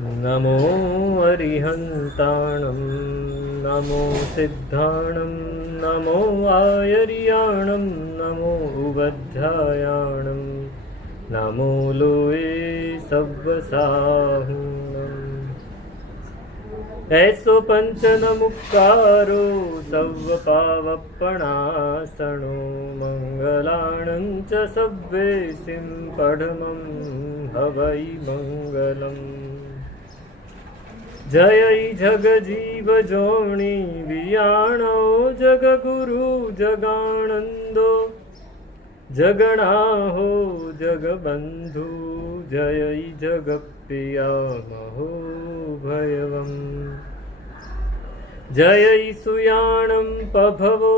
नमो अरिहन्ताणं नमो सिद्धाणं नमो आयर्याणं नमो उबध्यायाणं नमो लोये सव्वसाहुणम् ऐसो पंचन मुक्कारो सव्वपावपणासनो मंगलाणं च सव्वेसिं पढमं हवै मंगलम् जय जगजीव जोणी वियाणो जगगुरु जगानंदो जगणाहो जगबंधु जय जगप्रिया महो भयवम् जय सुयाणं पभवो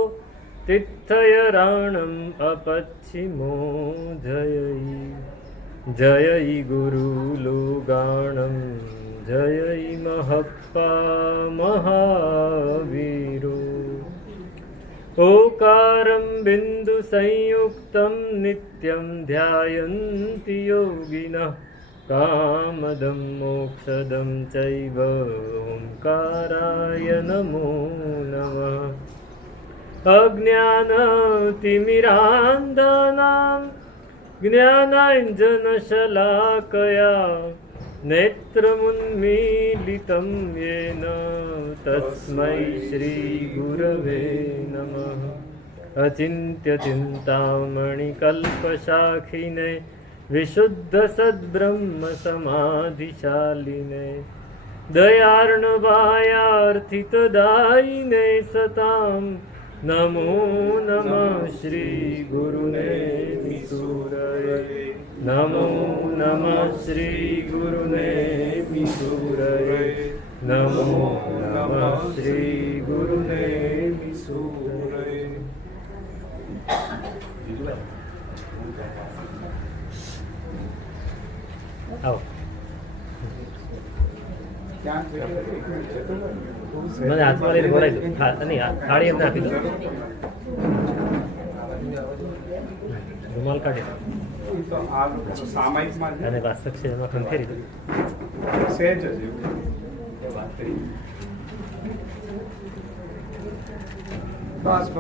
तिथयराणम् अपच्छिमो जय जय गुरुलोगाणं जय महप्पा महावीरो ओकारं बिन्दुसंयुक्तं नित्यं ध्यायन्ति योगिनः कामदं मोक्षदं चैव ओंकाराय नमो नमः अज्ञानतिमिरान्धानां ज्ञानाञ्जनशलाकया नेत्रमुन्मीलितं येन तस्मै श्रीगुरवे नमः अचिन्त्यचिन्तामणिकल्पशाखिने विशुद्धसद्ब्रह्मसमाधिशालिने दयार्णवायार्थितदायिने सतां नमो नमः श्रीगुरुने निसूरये नमो नमः श्रीगुरुने निसूरये नमो नमः श्रीगुरुने निसूरये आओ મને હાથમાં લઈને બોલાવી દો નહીં થાળી એમને આપી દો રૂમાલ કાઢી અને વાસ્તવ છે એમાં ખંખેરી દો બસ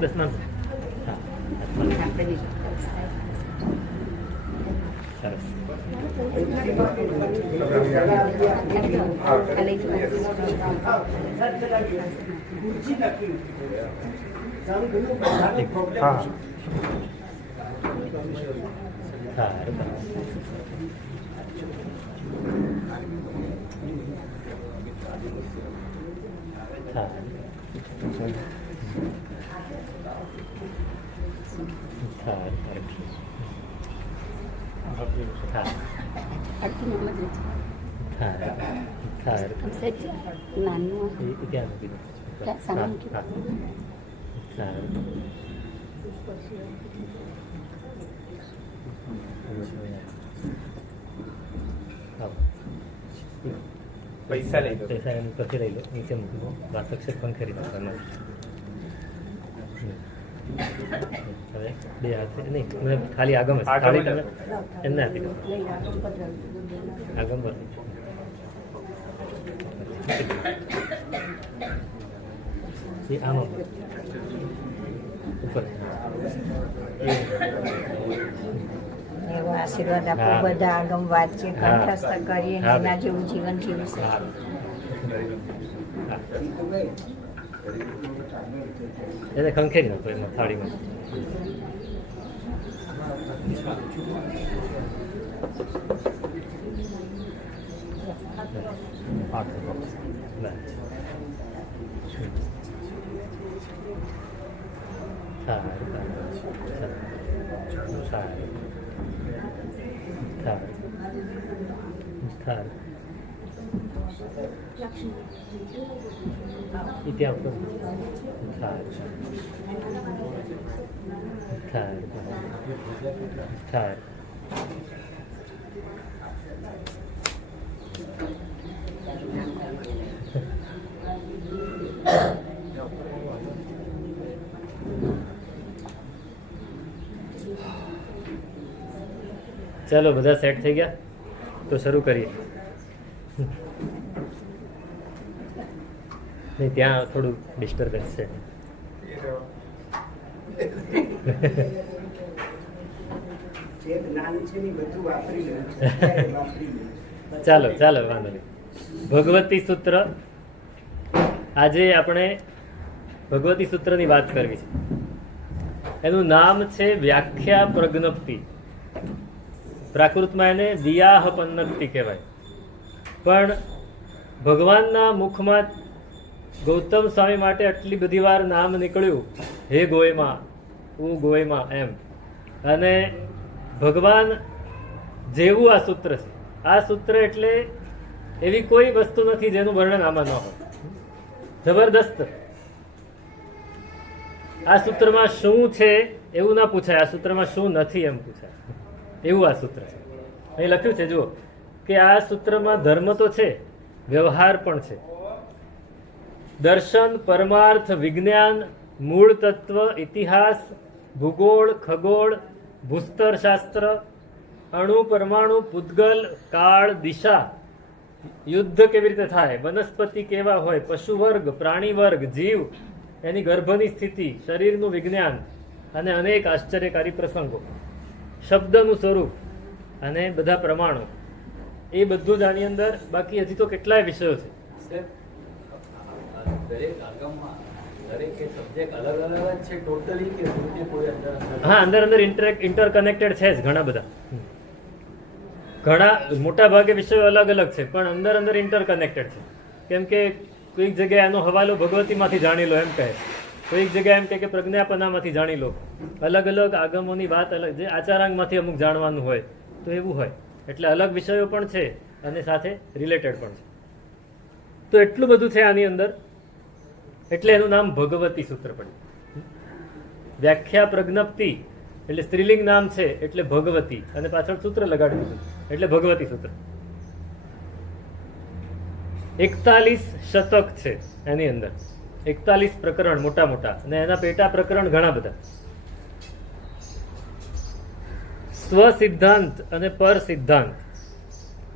બસ ના સરસ પૈસા લઈ લો પછી લઈ લો નીચે મૂકી દો વાસક્ષેપ પણ ખરી નાખવાનો હવે બે હાથ નહીં મને ખાલી આગમ થાળી તમે એમને આપી દો આગમ પર આમાં ઉપર એવો આશીર્વાદ આપો બધા આગમ વાંચીએ કંઠસ્થ કરીએ એના જેવું જીવન જીવશે એને ખંખેરી નાખો એમાં થાળીમાં ત્યાં ચાલો બધા સેટ થઈ ગયા તો શરૂ કરીએ. નહીં, ત્યાં થોડું ડિસ્ટર્બન્સ છે. ચાલો ચાલો વાંધો નહીં. ભગવતી સૂત્ર. આજે આપણે ભગવતી સૂત્રની વાત કરવી છે. એનું નામ છે વ્યાખ્યા પ્રજ્ઞપ્તિ. પ્રાકૃતમાં એને વિયાહ પન્નક્તિ કહેવાય. પણ ભગવાનના મુખમાં ગૌતમ સ્વામી માટે આટલી બધી વાર નામ નીકળ્યું, હે ગોયમાં, હું ગોયમાં, એમ. અને ભગવાન જેવું આ સૂત્ર છે. આ સૂત્ર એટલે એવી કોઈ વસ્તુ નથી જેનું વર્ણન આમાં ન હોય. જબરદસ્ત. આ સૂત્રમાં શું છે એવું ના પૂછાય, આ સૂત્રમાં શું નથી એમ પૂછાય, એવું આ સૂત્ર છે. અહીં લખ્યું છે જુઓ કે આ સૂત્રમાં ધર્મ તો છે, વ્યવહાર પણ છે. દર્શન, પરમાર્થ, વિજ્ઞાન, મૂળ તત્વ, ઇતિહાસ, ભૂગોળ, ખગોળ, ભૂસ્તર શાસ્ત્ર, અણુ, પરમાણુ, પૂતગલ, કાળ, દિશા, યુદ્ધ કેવી રીતે થાય, વનસ્પતિ કેવા હોય, પશુ વર્ગ, પ્રાણી વર્ગ, જીવ, એની ગર્ભની સ્થિતિ, શરીરનું વિજ્ઞાન અને અનેક આશ્ચર્યકારી પ્રસંગો, શબ્દનું સ્વરૂપ અને બધા પ્રમાણો, એ બધું જ આની અંદર. બાકી હજી તો કેટલાય વિષયો છે. હા, અંદર અંદર ઇન્ટરકનેક્ટેડ છે જ ઘણા બધા. ઘણા મોટા ભાગે વિષયો અલગ અલગ છે, પણ અંદર અંદર ઇન્ટરકનેક્ટેડ છે. કેમ કે કોઈક જગ્યાએ એનો હવાલો ભગવતીમાંથી જાણી લો એમ કહે, કોઈક જગ્યાએ એમ કે પ્રજ્ઞાપનામાંથી જાણી લો. અલગ અલગ આગમોની વાત અલગ, જે આચારાંગમાંથી અમુક જાણવાનું હોય તો એવું હોય. એટલે અલગ વિષયો પણ છે અને સાથે રિલેટેડ પણ છે. તો એટલું બધું છે આની અંદર, એટલે એનું નામ ભગવતી સૂત્ર પડ્યું. વ્યાખ્યા પ્રજ્ઞપ્તિ એટલે સ્ત્રીલિંગ નામ છે એટલે ભગવતી, અને પાછળ સૂત્ર લગાડી દીધું એટલે ભગવતી સૂત્ર. 41 શતક છે એની અંદર, 41 પ્રકરણ મોટા મોટા, અને એના પેટા પ્રકરણ ઘણા બધા. સ્વ સિદ્ધાંત અને પર સિદ્ધાંત.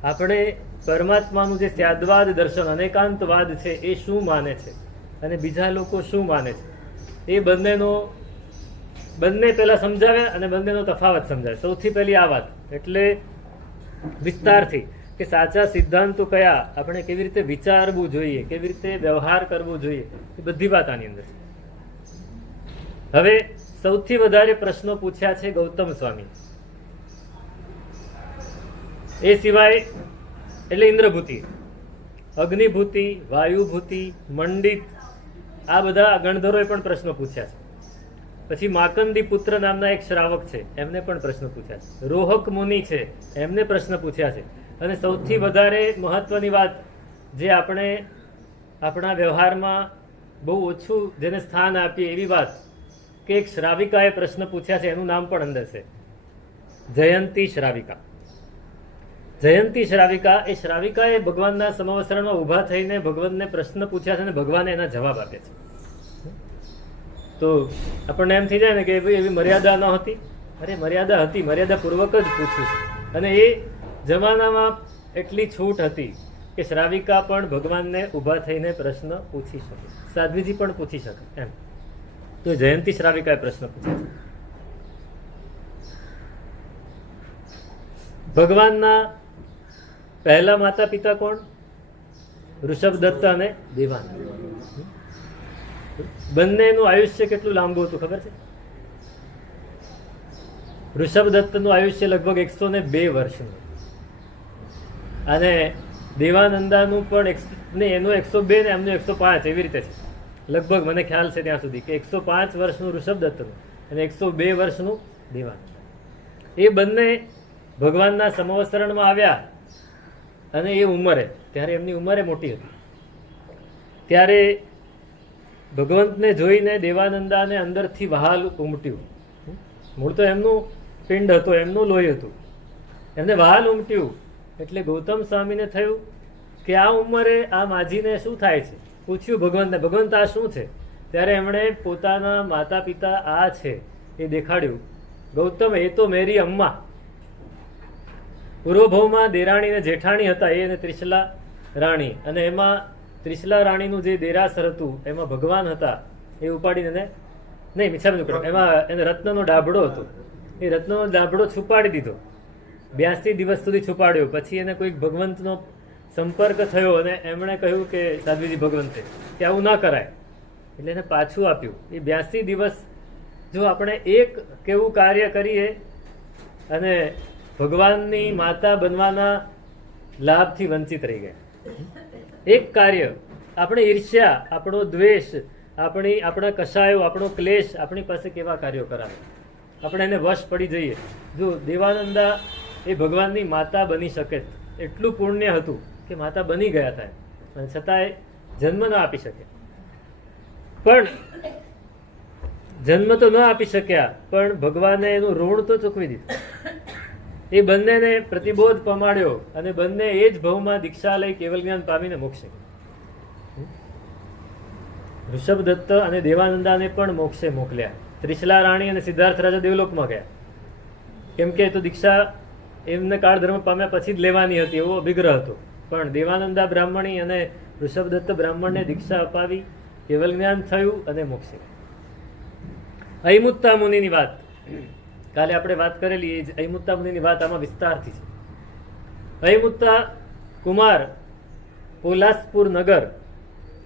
આપણે પરમાત્માનું જે સ્યાદવાદ દર્શન, અનેકાંતવાદ છે, એ શું માને છે અને બીજા લોકો શું માને છે, એ બંને પહેલા સમજાવ્યા અને બંનેનો તફાવત સમજાવે. સૌથી પહેલી આ વાત, એટલે વિસ્તારથી કે સાચા સિદ્ધાંતો કયા, આપણે કેવી રીતે વિચારવું જોઈએ, કેવી રીતે વ્યવહાર કરવો જોઈએ, એ બધી વાત આની અંદર છે. હવે સૌથી વધારે પ્રશ્નો પૂછ્યા છે ગૌતમ સ્વામી. એ સિવાય એટલે ઇન્દ્રભૂતિ, અગ્નિભૂતિ, વાયુભૂતિ, મંડિત, આ બધા ગણધરોએ પણ પ્રશ્નો પૂછ્યા છે. પછી માકંદી પુત્ર નામના એક શ્રાવક છે, એમને પણ પ્રશ્ન પૂછ્યા છે. રોહક મુનિ છે, એમને પ્રશ્ન પૂછ્યા છે. અને સૌથી વધારે મહત્વની વાત, જે આપણે આપણા વ્યવહારમાં બહુ ઓછું જેને સ્થાન આપીએ એવી વાત, કે એક શ્રાવિકાએ પ્રશ્ન પૂછ્યા છે, એનું નામ પણ અંદર છે, જયંતી શ્રાવિકા. જયંતી શ્રાવિકા, એ શ્રાવિકાએ ભગવાનના સમવસરણમાં ઊભા થઈને ભગવાનને પ્રશ્ન પૂછ્યા છે અને ભગવાને એના જવાબ આપ્યા છે. તો આપણને એમ થઈ જાય ને કે એવી મર્યાદા ન હતી. અરે મર્યાદા હતી, મર્યાદા પૂર્વક જ પૂછ્યું છે. અને એ જમાનામાં એટલી છૂટ હતી કે શ્રાવિકા પણ ભગવાનને ઊભા થઈને પ્રશ્ન પૂછી શકે, સાધ્વીજી પણ પૂછી શકે એમ. તો જયંતી શ્રાવિકાએ પ્રશ્ન પૂછ્યો છે. ભગવાનના પહેલા માતા પિતા કોણ? ઋષભદત્ત અને દેવાનંદ. બંનેનું આયુષ્ય કેટલું લાંબુ હતું ખબર છે? ઋષભદત્તનું આયુષ્ય લગભગ 102 વર્ષનું, અને દેવાનંદાનું પણ એનું 102 ને એમનું 105, એવી રીતે છે લગભગ. મને ખ્યાલ છે ત્યાં સુધી કે 105 વર્ષનું ઋષભદત્તનું અને 102 વર્ષનું દેવાનંદ. એ બંને ભગવાનના સમવસરણમાં આવ્યા, અને એ ઉંમરે, ત્યારે એમની ઉંમરે મોટી હતી, ત્યારે ભગવંતને જોઈને દેવાનંદાને અંદરથી વહાલ ઉમટ્યું. મૂળ તો એમનું પિંડ હતો, એમનું લોહી હતું, એમને વહાલ ઉમટ્યું. એટલે ગૌતમ સ્વામીને થયું કે આ ઉંમરે આ માજીને શું થાય છે? પૂછ્યું ભગવંતને, ભગવંત આ શું છે? ત્યારે એમણે પોતાના માતા પિતા આ છે એ દેખાડ્યું. ગૌતમ, એ તો મેરી અમ્મા. પૂર્વભાવમાં દેરાણી અને જેઠાણી હતા એ અને ત્રિશલા રાણી, અને એમાં ત્રિશલા રાણીનું જે દેરાસર હતું એમાં ભગવાન હતા એ ઉપાડીને નહીં મિછામી દુકડો એમાં એને રત્નનો ડાબડો હતો, એ રત્નનો ડાબડો છુપાડી દીધો, 82 દિવસ સુધી છુપાડ્યો. પછી એને કોઈક ભગવંતનો સંપર્ક થયો અને એમણે કહ્યું કે સાધ્વીજી ભગવંતે કે આવું ના કરાય, એટલે એને પાછું આપ્યું. એ 82 દિવસ જો આપણે એક કેવું કાર્ય કરીએ અને ભગવાનની માતા બનવાના લાભથી વંચિત રહી ગયા. એક કાર્ય, આપણે ઈર્ષ્યા, આપણો દ્વેષ, આપણા કશાયો, આપણો ક્લેશ આપણી પાસે કેવા કાર્યો કરાવે, આપણે એને વશ પડી જઈએ. જો દેવાનંદા એ ભગવાનની માતા બની શકે એટલું પુણ્ય હતું કે માતા બની ગયા હતા, અને છતાંય જન્મ ન આપી શકે. પણ જન્મ તો ન આપી શક્યા, પણ ભગવાને એનું ઋણ તો ચૂકવી દીધું. એ બંનેને પ્રતિબોધ પમાડ્યો અને બંને એ જ ભવમાં દીક્ષા લઈ કેવલ જ્ઞાન પામીને મોક્ષે. ઋષભદત્ત અને દેવાનંદાને પણ મોક્ષે મોકલ્યા. ત્રિશલા રાણી અને સિદ્ધાર્થ રાજા દેવલોકમાં ગયા, કેમ કે તો દીક્ષા એમને કાળ ધર્મ પામ્યા પછી જ લેવાની હતી એવો અભિગ્રહ હતો. પણ દેવાનંદા બ્રાહ્મણી અને ઋષભદત્ત બ્રાહ્મણને દીક્ષા અપાવી, કેવલ જ્ઞાન થયું અને મોક્ષે. અયમુત્તા મુનિની વાત કાલે આપણે વાત કરેલી, એ જ અયમુત્તા મુનિની વાત આમાં વિસ્તારથી છે. અયમુત્તા કુમાર પોલાસપુર નગર,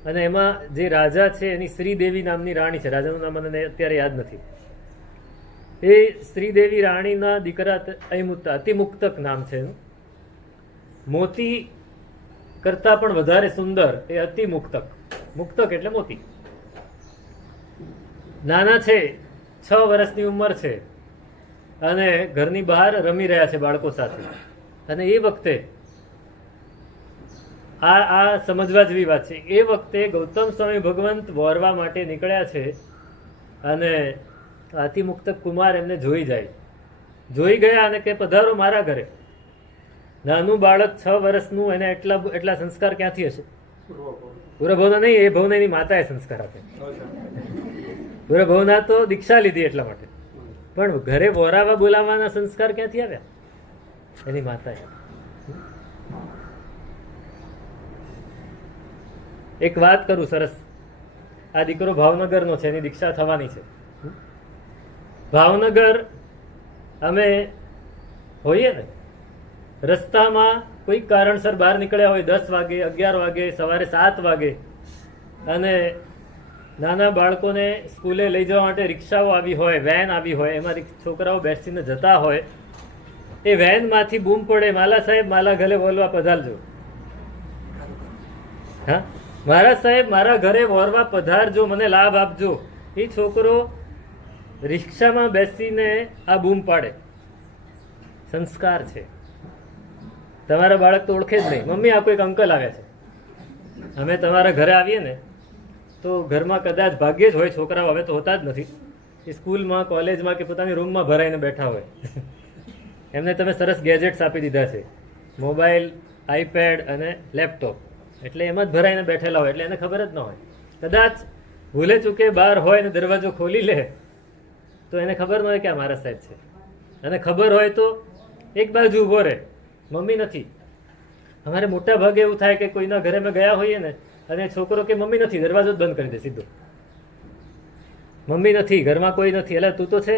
અને એમાં જે રાજા છે એની શ્રીદેવી નામની રાણી છે, રાજાનું નામ મને અત્યારે યાદ નથી. એ શ્રીદેવી રાણીના દીકરા અયમુત્તા, અતિમુક્તક નામ છે એનું. મોતી કરતા પણ વધારે સુંદર એ અતિમુક્તક. મુક્તક એટલે મોતી. નાના છે, 6 વર્ષની ઉંમર છે, અને ઘરની બહાર રમી રહ્યા છે બાળકો સાથે. અને એ વખતે આ સમજવા જેવી વાત છે. એ વખતે ગૌતમ સ્વામી ભગવંત વોરવા માટે નીકળ્યા છે, અને અતિમુક્તક કુમાર એમને જોઈ ગયા અને કે પધારો મારા ઘરે. નાનું બાળક 6 વર્ષનું, એને એટલા સંસ્કાર ક્યાંથી હશે? પૂર્વભવના નહીં, એ ભવના એની માતાએ સંસ્કાર આપે. પૂર્વભવના તો દીક્ષા લીધી એટલા માટે, પણ ઘરે વોરાવા બોલાવવાના સંસ્કાર ક્યાંથી આવ્યા? એની માતાએ. એક વાત કરું સરસ. આ દીકરો ભાવનગરનો છે, એની દીક્ષા થવાની છે. ભાવનગર અમે હોઈએ ને, રસ્તામાં કોઈ કારણસર બહાર નીકળ્યા હોય 10 વાગે, 11 વાગે, સવારે 7 વાગે, અને નાના બાળકોને સ્કૂલે લઈ જવા માટે રિક્ષાઓ આવી હોય, વેન આવી હોય, એમાં છોકરાઓ બેસીને જતા હોય, એ વેનમાંથી બૂમ પડે, માલા સાહેબ મારા ઘરે વોરવા પધારજો. હા, મારા સાહેબ મારા ઘરે વોરવા પધારજો, મને લાભ આપજો. એ છોકરો રિક્ષામાં બેસીને આ બૂમ પાડે. સંસ્કાર છે. તમારા બાળક તો ઓળખે જ નહીં, મમ્મી આ કોઈક અંકલ આવ્યા છે. અમે તમારા ઘરે આવીએ ને તો ઘરમાં કદાચ ભાગ્યે જ હોય છોકરાઓ, હવે તો હોતા જ નથી. એ સ્કૂલમાં, કોલેજમાં કે પોતાની રૂમમાં ભરાઈને બેઠા હોય. એમને તમે સરસ ગેજેટ્સ આપી દીધા છે, મોબાઈલ, આઈપેડ અને લેપટોપ, એટલે એમાં જ ભરાઈને બેઠેલા હોય, એટલે એને ખબર જ ન હોય. કદાચ ભૂલે ચૂકે બહાર હોય ને દરવાજો ખોલી લે તો એને ખબર ન હોય કે આ મારા સાહેબ છે. અને ખબર હોય તો એક બાજુ ઊભો રહે, મમ્મી નથી. અમારે મોટા ભાગે એવું થાય કે કોઈના ઘરે અમે ગયા હોઈએ ને, અને છોકરો કે મમ્મી નથી, દરવાજો જ બંધ કરી દે સીધો. મમ્મી નથી, ઘરમાં કોઈ નથી, એટલે તું તો છે,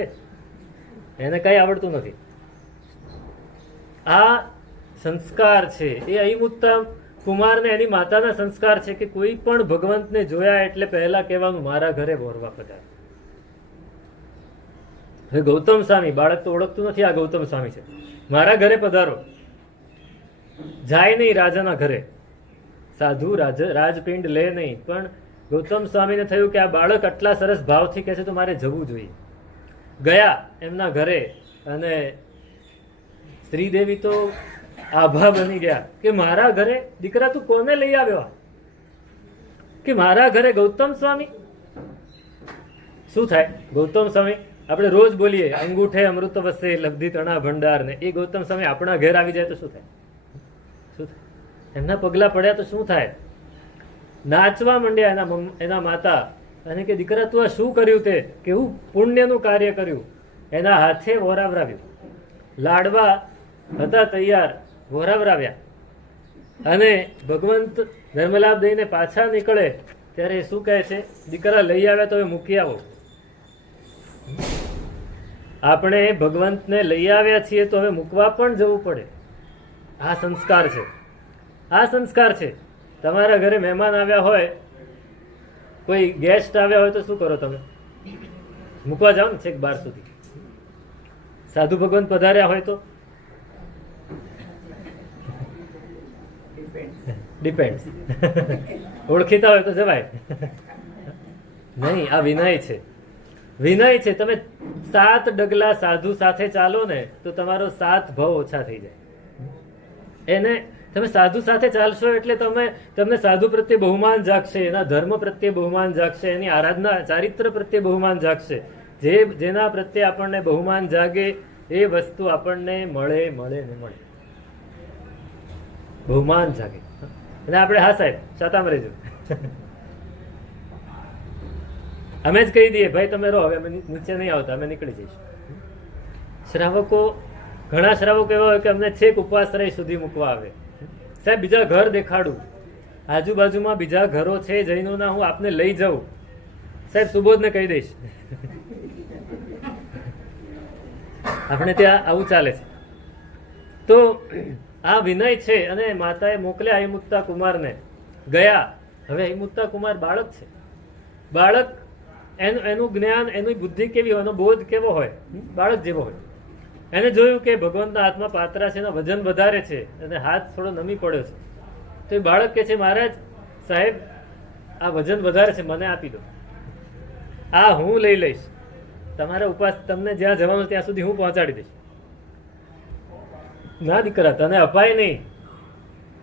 એને કઈ આવડતું નથી. આ સંસ્કાર છે. એ અયમુત્તા કુમારને એની માતાના સંસ્કાર છે કે કોઈ પણ ભગવંતને જોયા એટલે પહેલા કહેવાનું મારા ઘરે વોરવા પધાર. હવે ગૌતમ સ્વામી, બાળક તો ઓળખતું નથી આ ગૌતમ સ્વામી છે, મારા ઘરે પધારો. જાય નહીં રાજાના ઘરે, સાધુ રાજપિંડ લે નહીં. પણ ગૌતમ સ્વામીને થયું કે આ બાળક આટલા સરસ ભાવથી કહે છે તો મારે જવું જોઈએ. ગયા એમના ઘરે, અને શ્રીદેવી તો આભા બની ગયા કે મારા ઘરે દીકરા તું કોને લઈ આવ્યો? કે મારા ઘરે ગૌતમ સ્વામી. શું થાય? ગૌતમ સ્વામી આપણે રોજ બોલીએ અંગૂઠે અમૃત વસે લબ્ધિ તણા ભંડાર ને, એ ગૌતમ સ્વામી આપણા ઘેર આવી જાય તો શું થાય? શું થાય? એમના પગલા પડ્યા તો શું થાય? નાચવા માંડ્યા એના માતા, અને કે દીકરા તું આ શું કર્યું? તે કેવું પુણ્યનું કાર્ય કર્યું. એના હાથે વોરાવરાવ્યું, લાડવા હતા તૈયાર, વરાવરાવ્યા, અને ભગવંત ધર્મલાભ દઈને પાછા નીકળે ત્યારે એ શું કહે છે? દીકરા લઈ આવ્યા તો હવે મૂકી આવો. આપણે ભગવંતને લઈ આવ્યા છીએ તો હવે મૂકવા પણ જવું પડે. આ સંસ્કાર છે, આ સંસ્કાર છે. તમારા ઘરે મહેમાન આવ્યા હોય, કોઈ ગેસ્ટ આવ્યા હોય તો શું કરો તમે? મૂકવા જાઓ ને છેક બાર સુધી. સાધુ ભગવંત પધાર્યા હોય તો ડિપેન્ડ. ઓળખીતા હોય તો જવાય નહીં. આ વિનય છે, વિનય છે. તમે 7 ડગલા સાધુ સાથે ચાલો ને તો તમારો 7 ભવ ઓછા થઈ જાય. એને તમે સાધુ સાથે ચાલશો એટલે તમને સાધુ પ્રત્યે બહુમાન જાગશે, એના ધર્મ પ્રત્યે બહુમાન જાગશે, એની આરાધના ચારિત્ર પ્રત્યે બહુમાન જાગશે. જેના પ્રત્યે આપણને બહુમાન જાગે એ વસ્તુ આપણને મળે ને મળે. બહુમાન જાગે. અને આપણે હા સાહેબ શાતામ રહેજો, અમે જ કહી દઈએ ભાઈ તમે રહો, હવે અમે નીચે નહીં આવતા, અમે નીકળી જઈશું. શ્રાવકો, ઘણા શ્રાવકો એવા હોય કે અમને છેક ઉપવાસરાય સુધી મૂકવા આવે. સાહેબ બીજા ઘર દેખાડું, આજુબાજુમાં બીજા ઘરો છે જૈનોના, હું આપને લઈ જાઉં. સાહેબ સુબોધને કહી દઈશ. આપણે ત્યાં આવું ચાલે છે. તો આ વિનય છે. અને માતાએ મોકલ્યા અહિમુત્તા કુમારને, ગયા. હવે અહિમુત્તા કુમાર બાળક છે. બાળક એનું જ્ઞાન, એની બુદ્ધિ કેવી હોય, એનો બોધ કેવો હોય? બાળક જેવો હોય. એને જોયું કે ભગવંતના હાથમાં પાત્રા છે, એના વજન વધારે છે અને હાથ થોડો નમી પડ્યો છે. તો એ બાળક કે છે, મહારાજ સાહેબ આ વજન વધારે છે, મને આપી દો, આ હું લઈ લઈશ, તમારા ઉપાસ તમને જ્યાં જવાનું ત્યાં સુધી હું પહોંચાડી દઈશ. ના દીકરા, તને અપાય નહીં,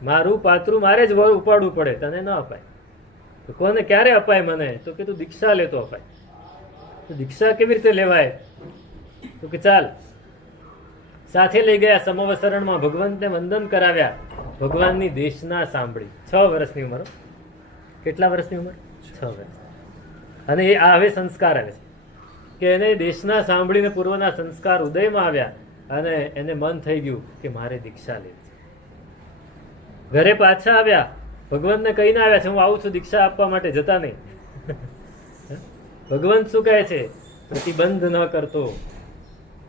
મારું પાત્રું મારે જ ઉપાડવું પડે, તને ન અપાય. તો કોને ક્યારે અપાય મને? તો કે તું દીક્ષા લેતો અપાય. તો દીક્ષા કેવી રીતે લેવાય? તો કે ચાલ. સાથે લઈ ગયા સમવસરણમાં, ભગવંતને વંદન કરાવ્યા, ભગવાનની દેશના સાંભળી. 6 વર્ષની ઉંમર. કેટલા વર્ષની ઉંમર? 6 વર્ષ. અને એ આ હવે સંસ્કાર આવે છે કે એને દેશના સાંભળીને પૂર્વના સંસ્કાર ઉદયમાં આવ્યા અને એને મન થઈ ગયું કે મારે દીક્ષા લેવી છે. ઘરે પાછા આવ્યા, ભગવંતને કહીને આવ્યા છે હું આવું છું દીક્ષા આપવા માટે, જતા નહીં. ભગવંત શું કહે છે? પ્રતિબંધ ન કરતો.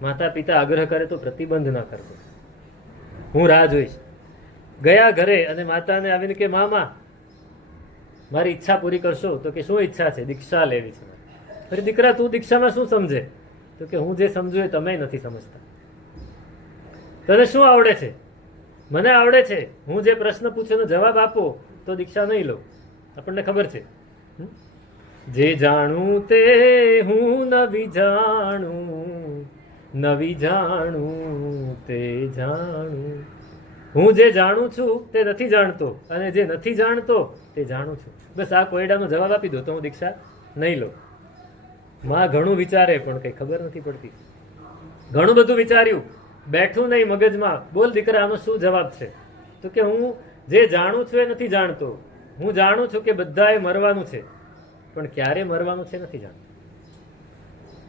માતા પિતા આગ્રહ કરે તો પ્રતિબંધ ન કરતો, હું રાહ જોઈશ. ગયા ઘરે અને માતાને આવીને કે મામા મારી ઈચ્છા પૂરી કરશો? તો કે શું ઈચ્છા છે? દીક્ષા લેવી છે. અરે દીકરા, તું દીક્ષામાં શું સમજે? તો કે હું જે સમજુ એ તમે નથી સમજતા. તને શું આવડે છે? મને આવડે છે. હું જે પ્રશ્ન પૂછ્યો એનો જવાબ આપો તો દીક્ષા નહીં લો. આપણને ખબર છે, જે જાણું તે હું નવી જાણું, નવી જાણું તે જાણું. હું જે જાણું છું તે નથી જાણતો, અને જે નથી જાણતો તે જાણું છું. બસ આ કોયડાનો જવાબ આપી દો તો હું દીક્ષા નહીં લો. માં ઘણું વિચારે પણ કઈ ખબર નથી પડતી. ઘણું બધું વિચાર્યું, બેઠું નહીં મગજમાં. બોલ દીકરા, આનો શું જવાબ છે? તો કે હું જે જાણું છું એ નથી જાણતો. હું જાણું છું કે બધાએ મરવાનું છે, પણ ક્યારે મરવાનું છે નથી જાણતો.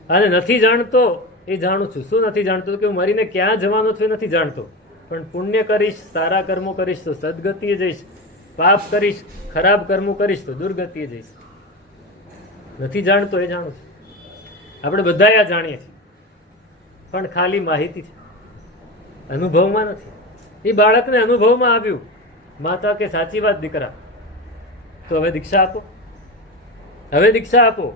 અને નથી જાણતો એ જાણું છું. શું નથી જાણતો? કે હું મરીને ક્યાં જવાનો છું એ નથી જાણતો, પણ પુણ્ય કરીશ, સારા કર્મો કરીશ તો સદગતિએ જઈશ, પાપ કરીશ, ખરાબ કર્મો કરીશ તો દુર્ગતિએ જઈશ. નથી જાણતો એ જાણું છું. આપણે બધા આ જાણીએ છીએ, પણ ખાલી માહિતી છે, અનુભવમાં નથી. એ બાળકને અનુભવમાં આવ્યું. માતા કે સાચી વાત દીકરા, તો હવે દીક્ષા આપો, હવે દીક્ષા આપો.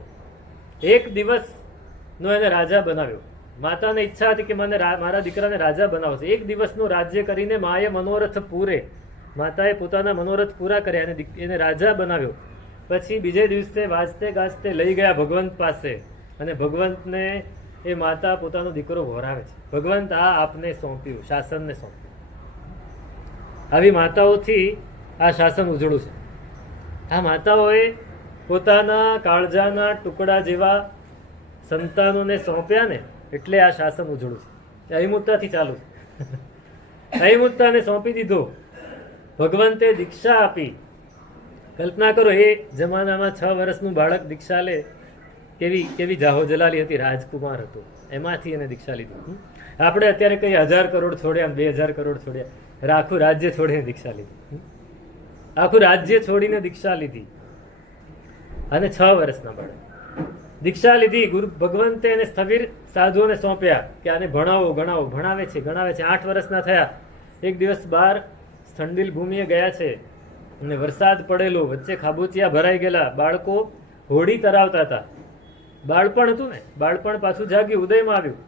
એક દિવસનો એને રાજા બનાવ્યો. માતાને ઈચ્છા હતી કે મને મારા દીકરાને રાજા બનાવશે. એક દિવસનું રાજ્ય કરીને માએ મનોરથ પૂરે, માતાએ પોતાના મનોરથ પૂરા કર્યા અને એને રાજા બનાવ્યો. પછી બીજે દિવસે વાજતે ગાજતે લઈ ગયા ભગવંત પાસે, અને ભગવંતને એ માતા પોતાનો દીકરો વરાવે છે. ભગવંત આ આપને સોંપ્યું, શાસનને સોંપ્યું. આવી માતાઓથી આ શાસન ઉજળું છે. આ માતાઓએ પોતાના કાળજાના ટુકડા જેવા સંતાનોને સોંપ્યા ને, એટલે આ શાસન ઉજળું છે. અહિમુત્તાથી ચાલુ છે. અહિમુત્તાને સોંપી દીધો. ભગવંતે દીક્ષા આપી. કલ્પના કરો, એ જમાનામાં 6 વર્ષનું બાળક દીક્ષા લે, કેવી જાહો જલાલી હતી. રાજકુમાર હતો, એમાંથી એને દીક્ષા લીધી. આપણે અત્યારે કઈ 1000 કરોડ છોડ્યા 2000 કરોડ છોડ્યા, આખું રાજ્ય છોડીને દીક્ષા લીધી. આખું રાજ્ય છોડીને દીક્ષા લીધી અને 6 વર્ષના બાળક દીક્ષા લીધી. ગુરુ ભગવંતે એને સ્થવિર સાધુઓને સોંપ્યા કે આને ભણાવો ગણાવો. ભણાવે છે ગણાવે છે. 8 વર્ષના થયા. એક દિવસ બહાર ઠંડીલ ભૂમિએ ગયા છે અને વરસાદ પડેલો, વચ્ચે ખાબોચિયા ભરાઈ ગયેલા, બાળકો હોડી તરાવતા હતા. બાળપણ હતું ને, બાળપણ પાછું જાગ્યું, ઉદયમાં આવ્યું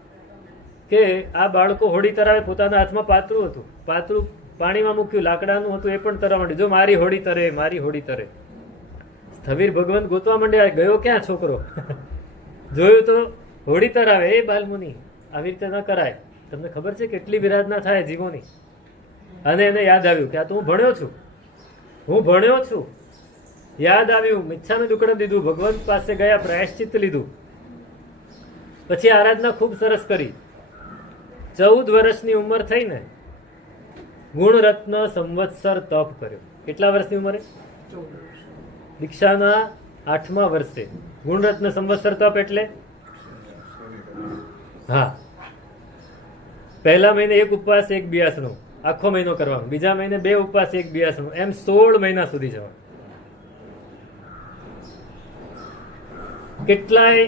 કે આ બાળકો હોડી તરાવે. પોતાના હાથમાં પાત્રું હતું, પાત્રું પાણીમાં મૂક્યું, લાકડાનું હતું, એ પણ તરવા માંડ્યું. જો મારી હોડી તરે, મારી હોડી તરે. સ્થવિર ભગવંત ગોતવા માંડ્યા, ગયો ક્યાં છોકરો? જોયું તો હોડી તરાવે. એ બાલમુનિ, આવી રીતે ન કરાય. તમને ખબર છે કેટલી વિરાધના થાય જીવોની. અને એને યાદ આવ્યું કે આ તો હું ભણ્યો છું, હું ભણ્યો છું. યાદ આવ્યું, મિચ્છામી દુક્કડમ દીધું, ભગવંત પાસે ગયા, પ્રાયશ્ચિત્ત લીધું. પછી આરાધના ખૂબ સરસ કરી. 14 વર્ષની ઉંમર થઈને ગુણરત્ન સંવત્સર તપ કર્યો. કેટલા વર્ષની ઉંમરે? દીક્ષાના 8મા વર્ષે ગુણરત્ન સંવત્સર તપ એટલે હા, પહેલા મહિને 1 ઉપવાસ 1 બિયાસનો આખો મહિનો કરવાનો, બીજા મહિને 2 ઉપવાસ 1 બિયાસનો, એમ 16 મહિના સુધી જવાનું. કેટલાય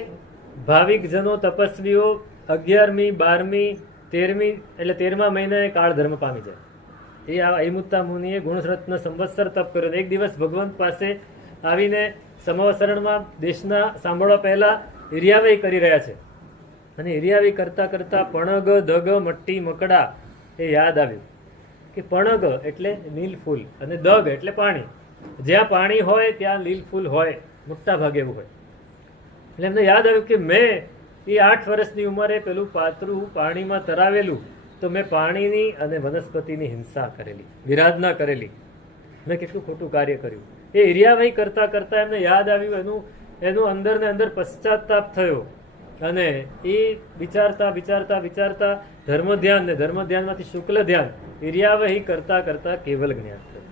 ભાવિક જનો તપસ્વીઓ 11મી 12મી 13મી એટલે 13મા મહિને કાળ ધર્મ પામી જાય. એ આ અયમુત્તા મુનિએ ગુણરત્ન સંવત્સર તપ કર્યો. એક દિવસ ભગવંત પાસે આવીને સમવસરણમાં દેશના સાંભળવા પહેલા હિરિયાવઈ કરી રહ્યા છે અને હિરિયાવઈ કરતા કરતા પણગ દગ મટ્ટી મકડા એ યાદ આવ્યું કે પણગ એટલે નીલ ફૂલ અને દગ એટલે પાણી. જ્યાં પાણી હોય ત્યાં લીલ ફૂલ હોય, મોટા ભાગે એવું હોય. એટલે એમને યાદ આવ્યું કે મેં એ 8 વર્ષની ઉંમરે પેલું પાત્રું પાણીમાં તરાવેલું, તો મેં પાણીની અને વનસ્પતિની હિંસા કરેલી, વિરાધના કરેલી, મેં કેટલું ખોટું કાર્ય કર્યું. એ હિરિયાવઈ કરતા કરતા એમને યાદ આવ્યું, એનું અંદર ને અંદર પશ્ચાતાપ થયો અને એ વિચારતા વિચારતા વિચારતા ધર્મ ધ્યાન ને ધર્મ ધ્યાનમાંથી શુક્લ ધ્યાન, હિરિયાવઈ કરતા કરતા કેવલ જ્ઞાન થયું.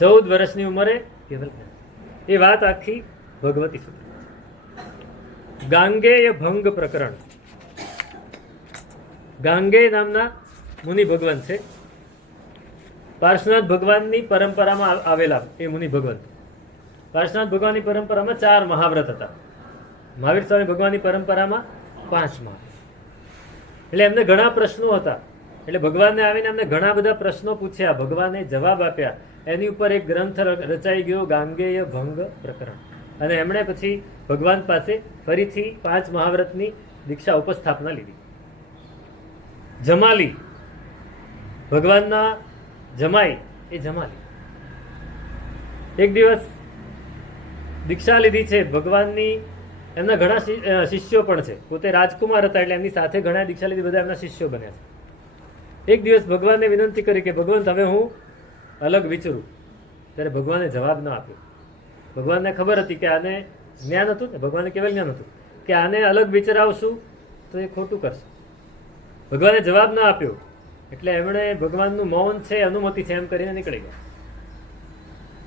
14 વર્ષની ઉંમરે કેવલ જ્ઞાન. એ વાત આખી ભગવતી સૂત્ર. ગાંગેય ભંગ પ્રકરણ. ગાંગેય નામના મુનિ ભગવાન છે. પાર્શ્વનાથ ભગવાનની પરંપરામાં આવેલા એ મુનિ ભગવાન. પાર્શ્વનાથ ભગવાનની પરંપરામાં 4 મહાવ્રત હતા. મહાવીર સ્વામી ભગવાનની પરંપરામાં 5 મહાવ્રત. એટલે એમને ઘણા પ્રશ્નો હતા. એટલે ભગવાનને આવીને એમને ઘણા બધા પ્રશ્નો પૂછ્યા, ભગવાને જવાબ આપ્યા. એની ઉપર એક ગ્રંથ રચાઈ ગયો, ગાંગેય ભંગ પ્રકરણ. અને એમણે પછી ભગવાન પાસે ફરીથી 5 મહાવ્રતની દીક્ષા ઉપસ્થાપના લીધી. જમાલી, ભગવાનના જમાઈ એ જમાલી એક દિવસ દીક્ષા લીધી છે ભગવાનની. એમના ઘણા શિષ્યો પણ છે. પોતે રાજકુમાર હતા એટલે એમની સાથે ઘણા દીક્ષા લીધી, બધા એમના શિષ્યો બન્યા છે. એક દિવસ ભગવાનને વિનંતી કરી કે ભગવાન હવે હું અલગ વિચરું. ત્યારે ભગવાને જવાબ ન આપ્યો. ભગવાનને ખબર હતી કે આને જ્ઞાન હતું ને, ભગવાનને કેવલ જ્ઞાન હતું કે આને અલગ વિચરાવશું તો એ ખોટું કરશે. ભગવાને જવાબ ન આપ્યો એટલે એમણે ભગવાનનું મૌન છે, અનુમતિ છે એમ કરીને નીકળી ગયા.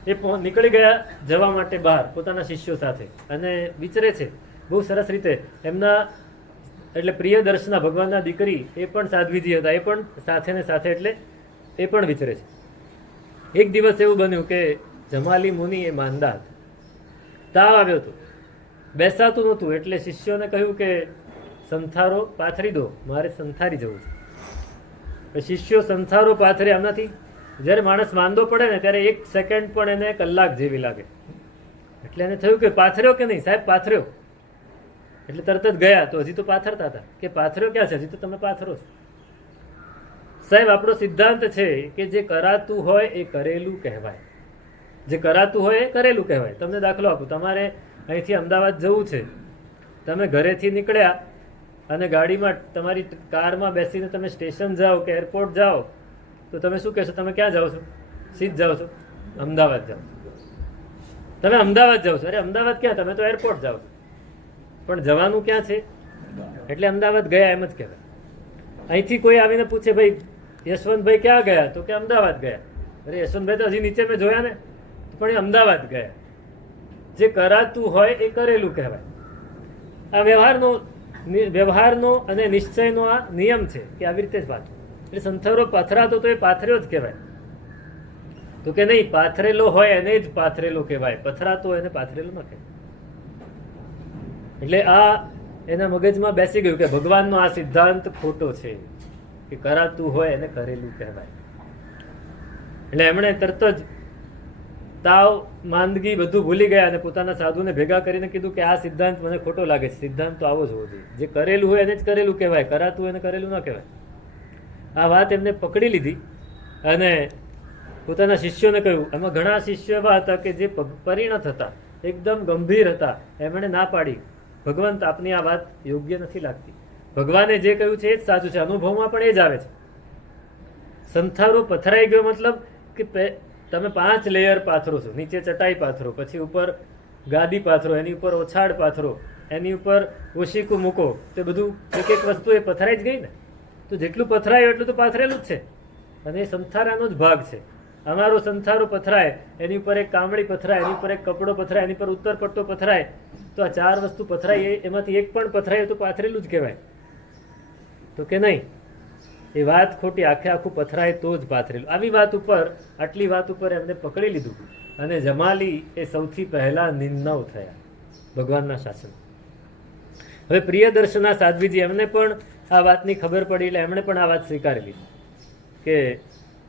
એ નીકળી ગયા જવા માટે બહાર પોતાના શિષ્યો સાથે અને વિચરે છે બહુ સરસ રીતે. એમના એટલે પ્રિય દર્શના ભગવાનના દીકરી એ પણ સાધ્વીજી હતા, એ પણ સાથે ને સાથે એટલે એ પણ વિચરે છે. એક દિવસ એવું બન્યું કે જમાલી મુનિ એ માંદા હતા, તાવ આવ્યો હતો, બેસાતું નહોતું. એટલે શિષ્યોને કહ્યું કે સંથારો પાથરી દો, મારે સંથારી જવું છે. શિષ્યો સંથારો પાથરે. આમનાથી જ્યારે માણસ માંદો પડે ને ત્યારે 1 સેકન્ડ પણ એને કલાક જેવી લાગે. એટલે એને થયું કે પાથર્યો કે નહીં? સાહેબ પાથર્યો. એટલે તરત જ ગયા. તો હજી તો પાથરતા હતા કે પાથર્યો ક્યાં છે? હજી તો તમે પાથરો છો. સાહેબ આપણો સિદ્ધાંત છે કે જે કરાતું હોય એ કરેલું કહેવાય, જે કરાતું હોય એ કરેલું કહેવાય. તમને દાખલો આપું. તમારે અહીંથી અમદાવાદ જવું છે, તમે ઘરેથી નીકળ્યા અને ગાડીમાં તમારી કારમાં બેસીને તમે સ્ટેશન જાઓ કે એરપોર્ટ જાઓ તો તમે શું કહેશો? તમે ક્યાં જાઓ છો? સીધ જાઓ છો? અમદાવાદ જાઓ છો. તમે અમદાવાદ જાઓ છો. અરે અમદાવાદ ક્યાં? તમે તો એરપોર્ટ જાઓ છો. પણ જવાનું ક્યાં છે? એટલે અમદાવાદ ગયા એમ જ કહેવાય. અહીંથી કોઈ આવીને પૂછે ભાઈ યશવંતભાઈ ક્યાં ગયા? તો કે અમદાવાદ ગયા. અરે યશવંતભાઈ તો હજી નીચે મેં જોયા ને, પણ એ અમદાવાદ ગયા. જે કરાતું હોય એ કરેલું કહેવાય. આ વ્યવહારનો વ્યવહારનો અને નિશ્ચયનો આ નિયમ છે કે આવી રીતે જ પાથરો. એટલે સંથારો પથરાતો તો એ પાથર્યો જ કહેવાય. તો કે નહીં, પાથરેલો હોય એને જ પાથરેલો કહેવાય, પથરાતો હોય એને પાથરેલો ન કહેવાય. એટલે આ એના મગજમાં બેસી ગયું કે ભગવાનનો આ સિદ્ધાંત ખોટો છે કે કરાતું હોય એને કરેલું કહેવાય. એટલે એમણે તરત જ તાવ, માંદગી બધું ભૂલી ગયા અને પોતાના સાધુને ભેગા કરીને કીધું કે આ સિદ્ધાંત મને ખોટો લાગે છે. સિદ્ધાંત તો આવો જ હોવો જોઈએ, જે કરેલું હોય એને જ કરેલું કહેવાય, કરાતું હોય એને કરેલું ન કહેવાય. આ વાત એમને પકડી લીધી અને પોતાના શિષ્યોને કહ્યું. એમાં ઘણા શિષ્યો એવા હતા કે જે પરિણત હતા, એકદમ ગંભીર હતા. એમણે ના પાડી, ભગવંત આપની આ વાત યોગ્ય નથી લાગતી. ભગવાને જે કહ્યું છે એ જ સાચું છે, અનુભવમાં પણ એ જ આવે છે. સંથારો પથરાઈ ગયો મતલબ કે તમે 5 લેયર પાથરો છો. નીચે ચટાઈ પાથરો, પછી ઉપર ગાદી પાથરો, એની ઉપર ઓછાડ પાથરો, એની ઉપર ઓશીકું મૂકો, તે બધું એક એક વસ્તુ એ પથરાઈ જ ગઈ ને. તો જેટલું પથરાયું એટલું તો પાથરેલું જ છે અને એ સંથારાનો જ ભાગ છે. અમારો સંથારો પથરાય, એની ઉપર એક કામળી પથરાય, એની ઉપર એક કપડો પથરાય, એની પર ઉત્તર પટ્ટો પથરાય, તો આ 4 વસ્તુ પથરાય એમાંથી એક પણ પથરાય તો પાથરેલું જ કહેવાય. તો કે નહીં, એ વાત ખોટી, આખે આખું પથરાય તો જ પાથરેલું. આવી વાત ઉપર, આટલી વાત ઉપર એમને પકડી લીધું અને જમાલી એ સૌથી પહેલા નિર્ણવ થયા ભગવાનના શાસન. હવે પ્રિયદર્શના સાધ્વીજી એમને પણ આ વાતની ખબર પડી એટલે એમણે પણ આ વાત સ્વીકારી લીધી કે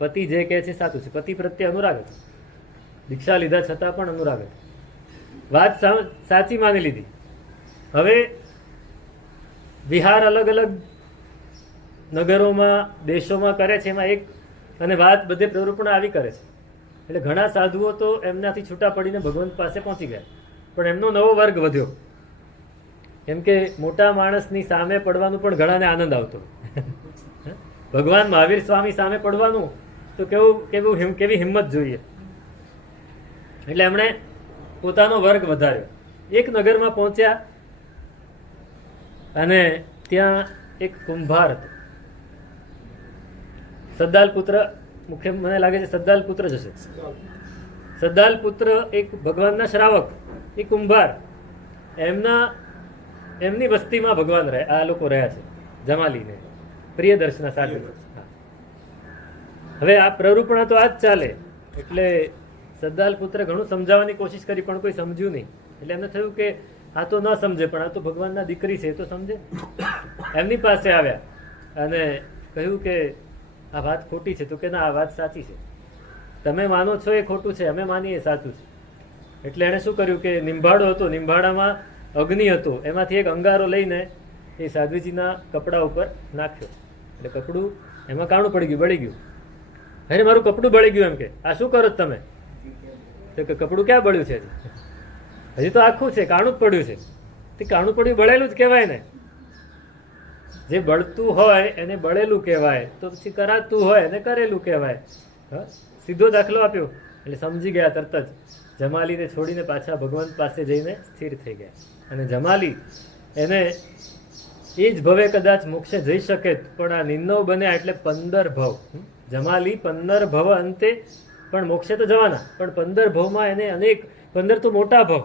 પતિ જે કહે છે સાચું છે. પતિ પ્રત્યે અનુરાગ હતો, દીક્ષા લીધા છતાં પણ અનુરાગ હતો. વાત સાચી માની લીધી. હવે વિહાર અલગ અલગ નગરોમાં, દેશોમાં કરે છે, એમાં એક અને વાત બધે પ્રવૃત્તિ આવી કરે છે. એટલે ઘણા સાધુઓ તો એમનાથી છૂટા પડીને ભગવંત પાસે પહોંચી ગયા, પણ એમનો નવો વર્ગ વધ્યો. કેમ કે મોટા માણસની સામે પડવાનું પણ ઘણાને આનંદ આવતો. ભગવાન મહાવીર સ્વામી સામે પડવાનું તો કેવી હિંમત જોઈએ. એટલે એમણે પોતાનો વર્ગ વધાર્યો. એક નગરમાં પહોંચ્યા અને ત્યાં એક કુંભાર હતો. સદ્દાલ પુત્ર, મુખ્ય મને લાગે છે સદ્દાલ પુત્ર જ હશે. સદ્દાલ પુત્ર એક ભગવાનના શ્રાવક, એ કુંભાર, એમની વસ્તીમાં ભગવાન રહે, આ લોકો રહ્યા છે, જમાલીને પ્રિયદર્શના સાથે. હવે આ પ્રરૂપણા તો આ જ ચાલે. એટલે સદ્દાલ પુત્ર ઘણું સમજાવવાની કોશિશ કરી પણ કોઈ સમજ્યું નહીં. એટલે એમને થયું કે આ તો ન સમજે, પણ આ તો ભગવાનના દીકરી છે, એ તો સમજે. એમની પાસે આવ્યા અને કહ્યું કે આ વાત ખોટી છે. તો કે ના, આ વાત સાચી છે. તમે માનો છો એ ખોટું છે, અમે માનીએ સાચું છે. એટલે એણે શું કર્યું કે નિંભાડો હતો, નિંભાડામાં અગ્નિ હતો, એમાંથી એક અંગારો લઈને એ સાધ્વીજીના કપડા ઉપર નાખ્યો. એટલે કપડું એમાં કાણું પડી ગયું, બળી ગયું. અરે મારું કપડું બળી ગયું. એમ કે આ શું કરો તમે? તો કે કપડું ક્યાં બળ્યું છે? હજી તો આખું છે, કાણું જ પડ્યું છે. તે કાણું પડ્યું બળેલું જ કહેવાય ને. જે બળતું હોય એને બળેલું કહેવાય, તો પછી કરાતું હોય એને કરેલું કહેવાય. સીધો દાખલો આપ્યો. એટલે સમજી ગયા તરત જ. જમાલીને છોડીને પાછા ભગવંત પાસે જઈને સ્થિર થઈ ગયા. અને જમાલી એને એ જ ભવે કદાચ મોક્ષે જઈ શકે, પણ આ નિર્ણવ બન્યા એટલે 15 ભવ. જમાલી 15 ભવ અંતે પણ મોક્ષે તો જવાના, પણ 15 ભવમાં એને અનેક, 15 તો મોટા ભવ,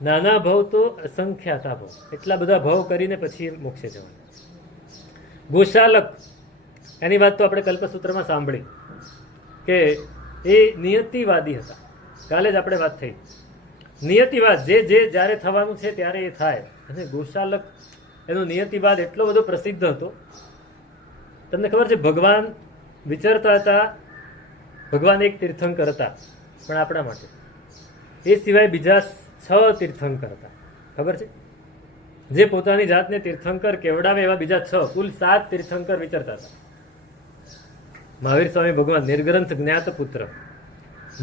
નાના ભવ તો અસંખ્યાતા ભવ, એટલા બધા ભવ કરીને પછી મોક્ષે જવાના. ગોશાલક, એની વાત તો આપણે કલ્પસૂત્રમાં સાંભળી કે એ નિયતિવાદી હતા. કાલે જ આપણે વાત થઈ. નિયતિવાદ, જે જ્યારે થવાનું છે ત્યારે એ થાય. અને ગોશાલક એનો નિયતિવાદ એટલો બધો પ્રસિદ્ધ હતો. તમને ખબર છે, ભગવાન વિચારતા હતા, ભગવાન એક તીર્થંકર હતા પણ આપણા માટે. એ સિવાય બીજા 6 તીર્થંકર હતા. ખબર છે? જે પોતાની જાતને તીર્થંકર કેવડાવે એવા બીજા 6, કુલ 7 તીર્થંકર વિચારતા હતા. મહાવીર સ્વામી ભગવાન, નિર્ગ્રંથ જ્ઞાત પુત્ર,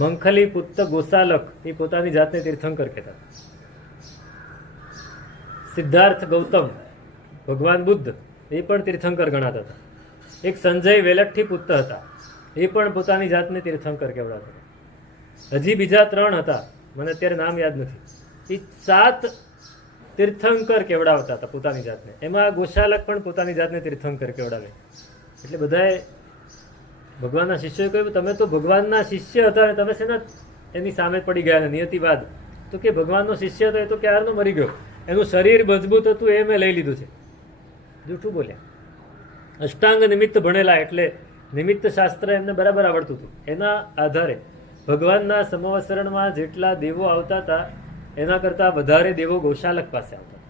મંખલી પુત્ર ગોશાલક, એ પોતાની જાતને તીર્થંકર કહેતા. સિદ્ધાર્થ ગૌતમ, ભગવાન બુદ્ધ, એ પણ તીર્થંકર ગણાતા હતા. એક સંજય વેલઠ્ઠી પુત્ર હતા, એ પણ પોતાની જાતને તીર્થંકર કહેવાતા હતા. હજી બીજા 3 હતા, મને અત્યારે નામ યાદ નથી. એ 7 તીર્થંકર કેવડાવતા હતા પોતાની જાતને. એમાં ગોશાલક પણ પોતાની જાતને તીર્થંકર કેવડાવે. એટલે બધાએ ભગવાનના શિષ્યોએ કહ્યું, તમે તો ભગવાનના શિષ્ય હતા અને તમે શેના એની સામે પડી ગયા? નિયતિવાદ. તો કે ભગવાનનો શિષ્ય હતો એ તો ક્યારનો મરી ગયો, એનું શરીર મજબૂત હતું એ મેં લઈ લીધું છે, જૂઠું બોલ્યા. અષ્ટાંગ નિમિત્ત ભણેલા એટલે નિમિત્ત શાસ્ત્ર એમને બરાબર આવડતું હતું. એના આધારે ભગવાનના સમવસરણમાં જેટલા દેવો આવતા હતા એના કરતા વધારે દેવો ગોશાલક પાસે આવતા હતા.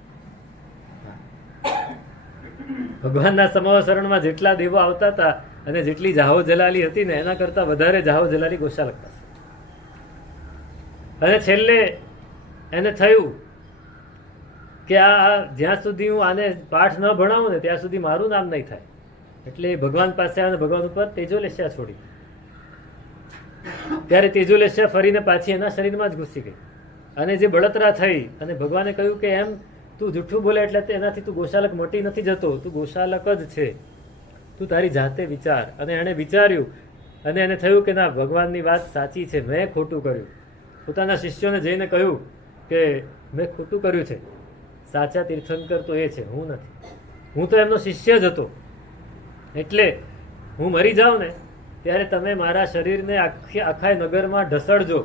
ભગવાનના સમવસરણમાં જેટલા દેવો આવતા હતા અને જેટલી જાહો જલાલી હતી ને એના કરતા વધારે જાહો જલાલી ગોશાલક પાસે. અને છેલ્લે એને થયું કે આ જ્યાં સુધી હું આને પાઠ ન ભણાવું ને ત્યાં સુધી મારું નામ નહીં થાય. એટલે એ ભગવાન પાસે આવે, ભગવાન ઉપર તેજોલેશ્યા છોડી. ત્યારે તેજોલેશ્યા ફરીને પાછી એના શરીરમાં જ ઘૂસી ગઈ અને જે બળતરા થઈ અને ભગવાને કહ્યું કે એમ તું જૂઠું બોલે એટલે એનાથી તું ગોશાલક મોટી નથી જતો, તું ગોશાલક જ છે, તું તારી જાતે વિચાર. અને એણે વિચાર્યું અને એને થયું કે ના, ભગવાનની વાત સાચી છે, મેં ખોટું કર્યું. પોતાના શિષ્યોને જઈને કહ્યું કે મેં ખોટું કર્યું છે, સાચા તીર્થંકર તો એ છે, હું નથી. હું તો એમનો શિષ્ય જ હતો. એટલે હું મરી જાઉં ને ત્યારે તમે મારા શરીરને આખા નગરમાં ઢસડજો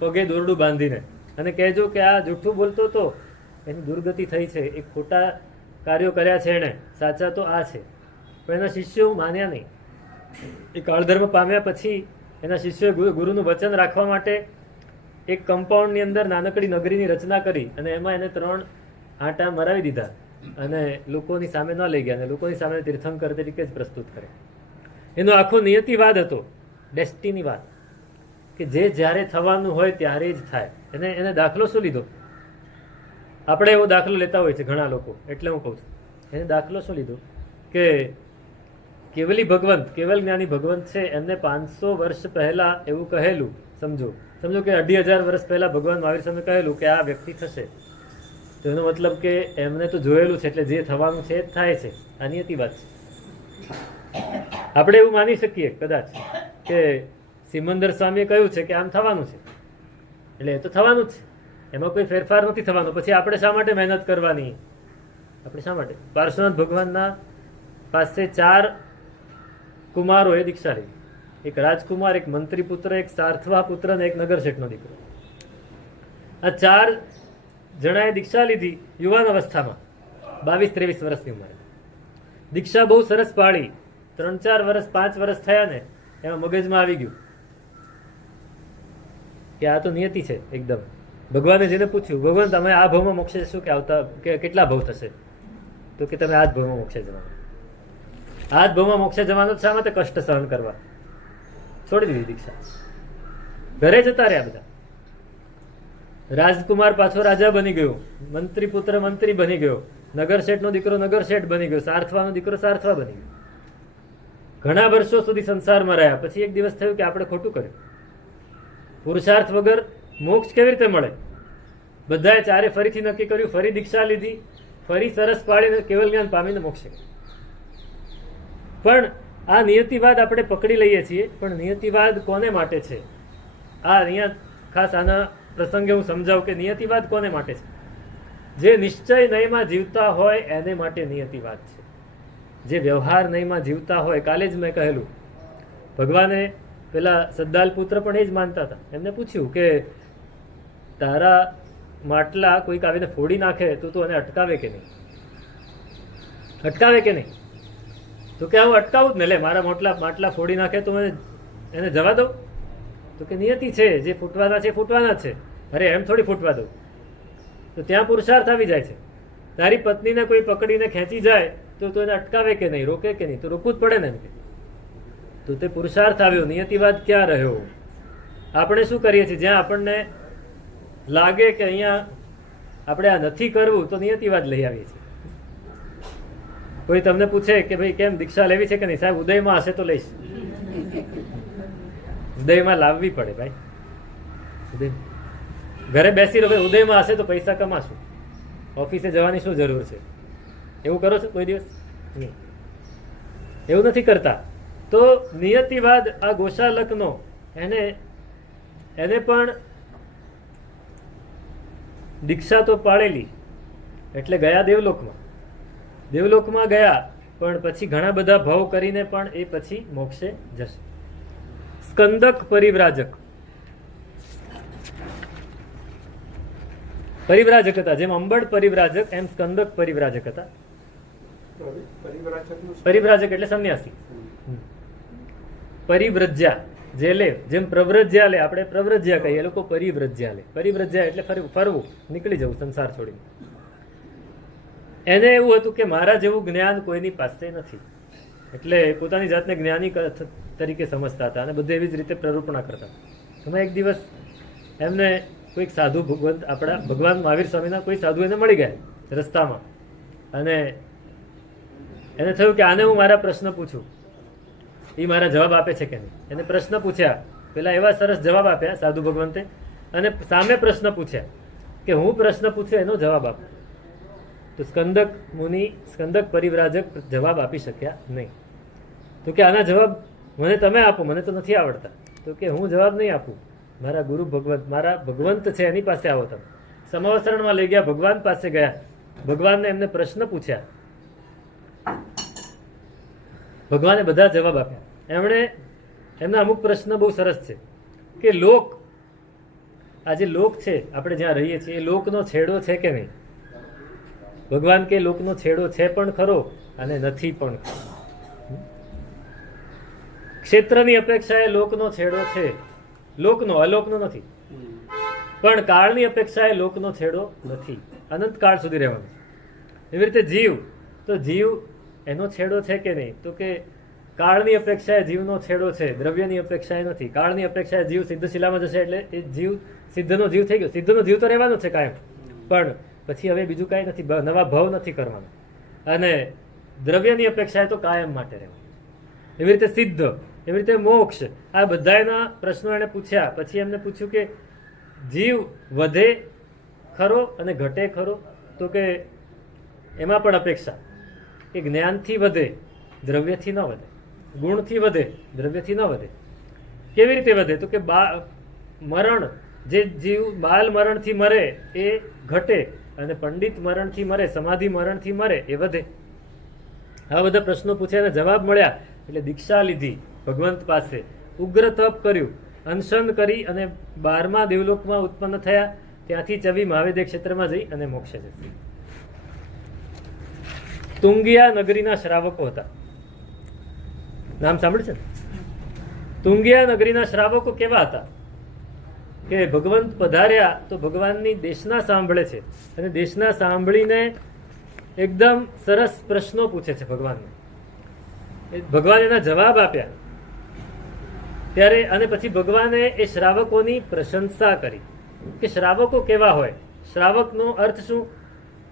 પગે દોરડું બાંધીને અને કહેજો કે આ જૂઠું બોલતો હતો, એની દુર્ગતિ થઈ છે, એ ખોટા કાર્યો કર્યા છે એણે, સાચા તો આ છે. પણ એના શિષ્યો માન્યા નહીં. એ કાળધર્મ પામ્યા પછી એના શિષ્યોએ ગુરુનું વચન રાખવા માટે એક કમ્પાઉન્ડની અંદર નાનકડી નગરીની રચના કરી અને એમાં એને 3 આંટા મરાવી દીધા અને લોકોની સામે ન લઈ ગયા અને લોકોની સામે તીર્થંકર તરીકે જ પ્રસ્તુત કરે. એનો આખો નિયતિવાદ હતો, ડેસ્ટિનીવાદ, કે જે જ્યારે થવાનું હોય ત્યારે જ થાય. એને દાખલો શું લીધો? આપણે એવો દાખલો લેતા હોય છે ઘણા લોકો, એટલે હું કહું છું. એને દાખલો શું લીધો કે કેવલી ભગવંત, કેવલ જ્ઞાની ભગવંત છે, એમને 500 વર્ષ પહેલા એવું કહેલું. સમજો કે 2500 વર્ષ પહેલા ભગવાન મહાવીર સામે કહેલું કે આ વ્યક્તિ થશે. તો એનો મતલબ કે એમને તો જોયેલું છે, એટલે જે થવાનું છે એ જ થાય છે. આ નિયતિવાદ છે. આપણે એવું માની શકીએ કદાચ કે સિમંદર સ્વામીએ કહ્યું છે કે આમ થવાનું છે, એટલે એ તો થવાનું જ છે, એમાં કોઈ ફેરફાર નથી થવાનો. પછી આપણે શા માટે મહેનત કરવાની? આપણે શા માટે? પાર્શ્વનાથ ભગવાનના પાસે 4 કુમારોએ દીક્ષા લીધી. એક રાજકુમાર, એક મંત્રી પુત્ર, એક સાર્થવા પુત્ર અને એક નગર શેઠનો દીકરો. આ 4 જણાએ દીક્ષા લીધી યુવાન અવસ્થામાં, 22-23 વર્ષની ઉંમરે. દીક્ષા બહુ સરસ પાળી. 3-4 વર્ષ 5 વર્ષ થયા ને એમાં મગજમાં આવી ગયું કે આ તો નિયતિ છે એકદમ. ભગવાને જેને પૂછ્યું, ભગવાન તમે આ ભાવમાં મોક્ષે જશો કે આવતા કે કેટલા ભાવ થશે? તો કે તમે આ જ ભાવમાં મોક્ષે જવાનું. આ જ ભાવમાં મોક્ષે જવાનું, શા માટે કષ્ટ સહન કરવા? છોડી દીધી દીક્ષા, ઘરે જતા રહ્યા બધા. રાજકુમાર પાછો રાજા બની ગયો, મંત્રી પુત્ર મંત્રી બની ગયો, નગર શેઠનો દીકરો નગર શેઠ બની ગયો, સાર્થવાનો દીકરો સાર્થવા બની ગયો. ઘણા વર્ષો સુધી સંસારમાં રહ્યા. પછી એક દિવસ થયું કે આપણે ખોટું કર્યું. પુરુષાર્થ વગર મોક્ષ કેવી રીતે મળે? બધાએ 4 ફરીથી નક્કી કર્યું, ફરી દીક્ષા લીધી, ફરી સરસ પાડીને કેવલ જ્ઞાન પામીને મોક્ષે. પણ આ નિયતિવાદ આપણે પકડી લઈએ છીએ, પણ નિયતિવાદ કોને માટે છે? આ અહીંયા ખાસ આના પ્રસંગે હું સમજાવું કે નિયતિવાદ કોને માટે છે. જે નિશ્ચય નયમાં જીવતા હોય એને માટે નિયતિવાદ છે. જે વ્યવહાર નયમાં જીવતા હોય, કાલે જ મેં કહેલું, ભગવાને પેલા સદ્દાલ પુત્ર પણ એ જ માનતા હતા. એમને પૂછ્યું કે તારા માટલા કોઈક આવીને ફોડી નાખે તો તું એને અટકાવે કે નહીં? અટકાવે કે નહીં? તો કે હું અટકાવું જ ને, લે મારા માટલા ફોડી નાખે તો એને જવા દઉં? તો કે નિયતિ છે, જે ફૂટવાના છે ફૂટવાના જ છે. અરે એમ થોડી ફૂટવા દઉં? તો ત્યાં પુરુષાર્થ આવી જાય છે. તારી પત્નીને કોઈ પકડીને ખેંચી જાય તો તું એને અટકાવે કે નહીં, રોકે કે નહીં? તો રોકવું જ પડે ને. એમ કે તો તે પુરુષાર્થ આવ્યો. નિયતિવાદ ક્યાં રહ્યો? આપણે શું કરીએ છીએ? જ્યાં આપણને લાગે કે અહીંયા આપણે આ નથી કરવું તો નિયતિવાદ લઈ આવીએ છીએ. કોઈ તમને પૂછે કે ભાઈ કેમ દીક્ષા લેવી છે કે નહીં? સાહેબ ઉદયમાં હશે તો લઈશ. ઉદયમાં લાવવી પડે ભાઈ. ઉદય ઘરે બેસી રહો, ઉદયમાં હશે તો પૈસા કમાશું, ઓફિસે જવાની શું જરૂર છે? એવું કરો છો કોઈ દિવસ? નહીં, એવું નથી કરતા. તો નિયતિવાદ આ ગોશાલકનો, એને પણ દીક્ષા તો પાડેલી એટલે ગયા દેવલોકમાં ગયા, પણ પછી ઘણા બધા ભાવ કરીને પણ એ પછી મોક્ષે જશે. સ્કંદક પરિવ્રાજક હતા. જેમ અંબડ પરિવ્રાજક એમ સ્કંદક પરિવ્રાજક હતા. પરિવ્રાજક એટલે સંન્યાસી. પરિવ્રજ્યા જે લે, જેમ પ્રવ્રજ્યા લે, આપણે પ્રવ્રજ્યા કહીએ, એ લોકો પરિવ્રજ્યા લે. પરિવ્રજ્યા એટલે ફરવું, નીકળી જવું સંસાર છોડીને. એને એવું હતું કે મારા જેવું જ્ઞાન કોઈની પાસે નથી, એટલે પોતાની જાતને જ્ઞાની તરીકે સમજતા હતા અને બધે એવી જ રીતે પ્રરૂપણા કરતા. એમાં એક દિવસ એમને કોઈક સાધુ આપણા ભગવાન મહાવીર સ્વામીના કોઈ સાધુ એને મળી ગયા રસ્તામાં, અને એને થયું કે આને હું મારા પ્રશ્ન પૂછું, એ મારા જવાબ આપે છે કે નહીં. એને પ્રશ્ન પૂછ્યા, પેલા એવા સરસ જવાબ આપ્યા સાધુ ભગવંતે, અને સામે પ્રશ્ન પૂછ્યા કે હું પ્રશ્ન પૂછ્યો એનો જવાબ આપો. તો સ્કંદક મુનિ, સ્કંદક પરિવ્રાજક જવાબ આપી શક્યા નહીં. તો કે આના જવાબ મને તમે આપો, મને તો નથી આવડતા. તો કે હું જવાબ નહીં આપું, મારા ગુરુ ભગવંત, મારા ભગવંત છે એની પાસે આવો તમે. સમાવસરણમાં લઈ ગયા, ભગવાન પાસે ગયા, ભગવાનને એમને પ્રશ્ન પૂછ્યા, ભગવાને બધા જવાબ આપ્યા. એમણે એમના અમુક પ્રશ્ન બહુ સરસ છે કે લોક, આ જે લોક છે આપણે જ્યાં રહીએ છીએ, એ લોકનો છેડો છે કે નહીં? ભગવાન કે લોકનો છેડો છે પણ ખરો અને નથી પણ ખરો. ક્ષેત્રની અપેક્ષાએ લોકનો છેડો છે, લોકનો, અલોકનો નથી. પણ કાળની અપેક્ષાએ લોકનો છેડો નથી, અનંત કાળ સુધી રહેવાનું. એવી રીતે જીવ, તો જીવ એનો છેડો છે કે નહીં? તો કે કાળની અપેક્ષાએ જીવનો છેડો છે, દ્રવ્યની અપેક્ષાએ નથી. કાળની અપેક્ષાએ જીવ સિદ્ધશિલામાં જશે એટલે એ જીવ સિદ્ધનો જીવ થઈ ગયો. સિદ્ધનો જીવ તો રહેવાનો છે કાયમ, પણ પછી હવે બીજું કાંઈ નથી, નવા ભાવ નથી કરવાના. અને દ્રવ્યની અપેક્ષાએ તો કાયમ માટે રહેવાનું. એવી રીતે સિદ્ધ, એવી રીતે મોક્ષ, આ બધાના પ્રશ્નો એને પૂછ્યા. પછી એમને પૂછ્યું કે જીવ વધે ખરો અને ઘટે ખરો? તો કે એમાં પણ અપેક્ષા કે જ્ઞાનથી વધે, દ્રવ્યથી ન વધે, ગુણથી વધે, દ્રવ્યથી ન વધે. કેવી રીતે વધે? તો કે મરણ, જે જીવ બાલ મરણથી મરે એ ઘટે, અને પંડિત મરણથી મરે, સમાધિ મરણથી મરે એ વધે. આ બધા પ્રશ્નો પૂછ્યા અને જવાબ મળ્યા. એટલે દીક્ષા લીધી ભગવંત પાસે, ઉગ્ર તપ કર્યું, અનશન કરી અને 12મા દેવલોકમાં ઉત્પન્ન થયા. ત્યાંથી ચવી મહાવેદ્ય ક્ષેત્રમાં જઈ અને મોક્ષે જશે. તુંગિયા નગરીના શ્રાવકો હતા. નામ સાંભળશે ને? તુંગિયા નગરીના શ્રાવકો કેવા હતા કે ભગવંત પધાર્યા તો ભગવાનની દેશના સાંભળે છે, અને દેશના સાંભળીને એકદમ સરસ પ્રશ્નો પૂછે છે ભગવાનને. ભગવાન એના જવાબ આપ્યા ત્યારે, અને પછી ભગવાને એ શ્રાવકોની પ્રશંસા કરી કે શ્રાવકો કેવા હોય. શ્રાવકનો અર્થ શું?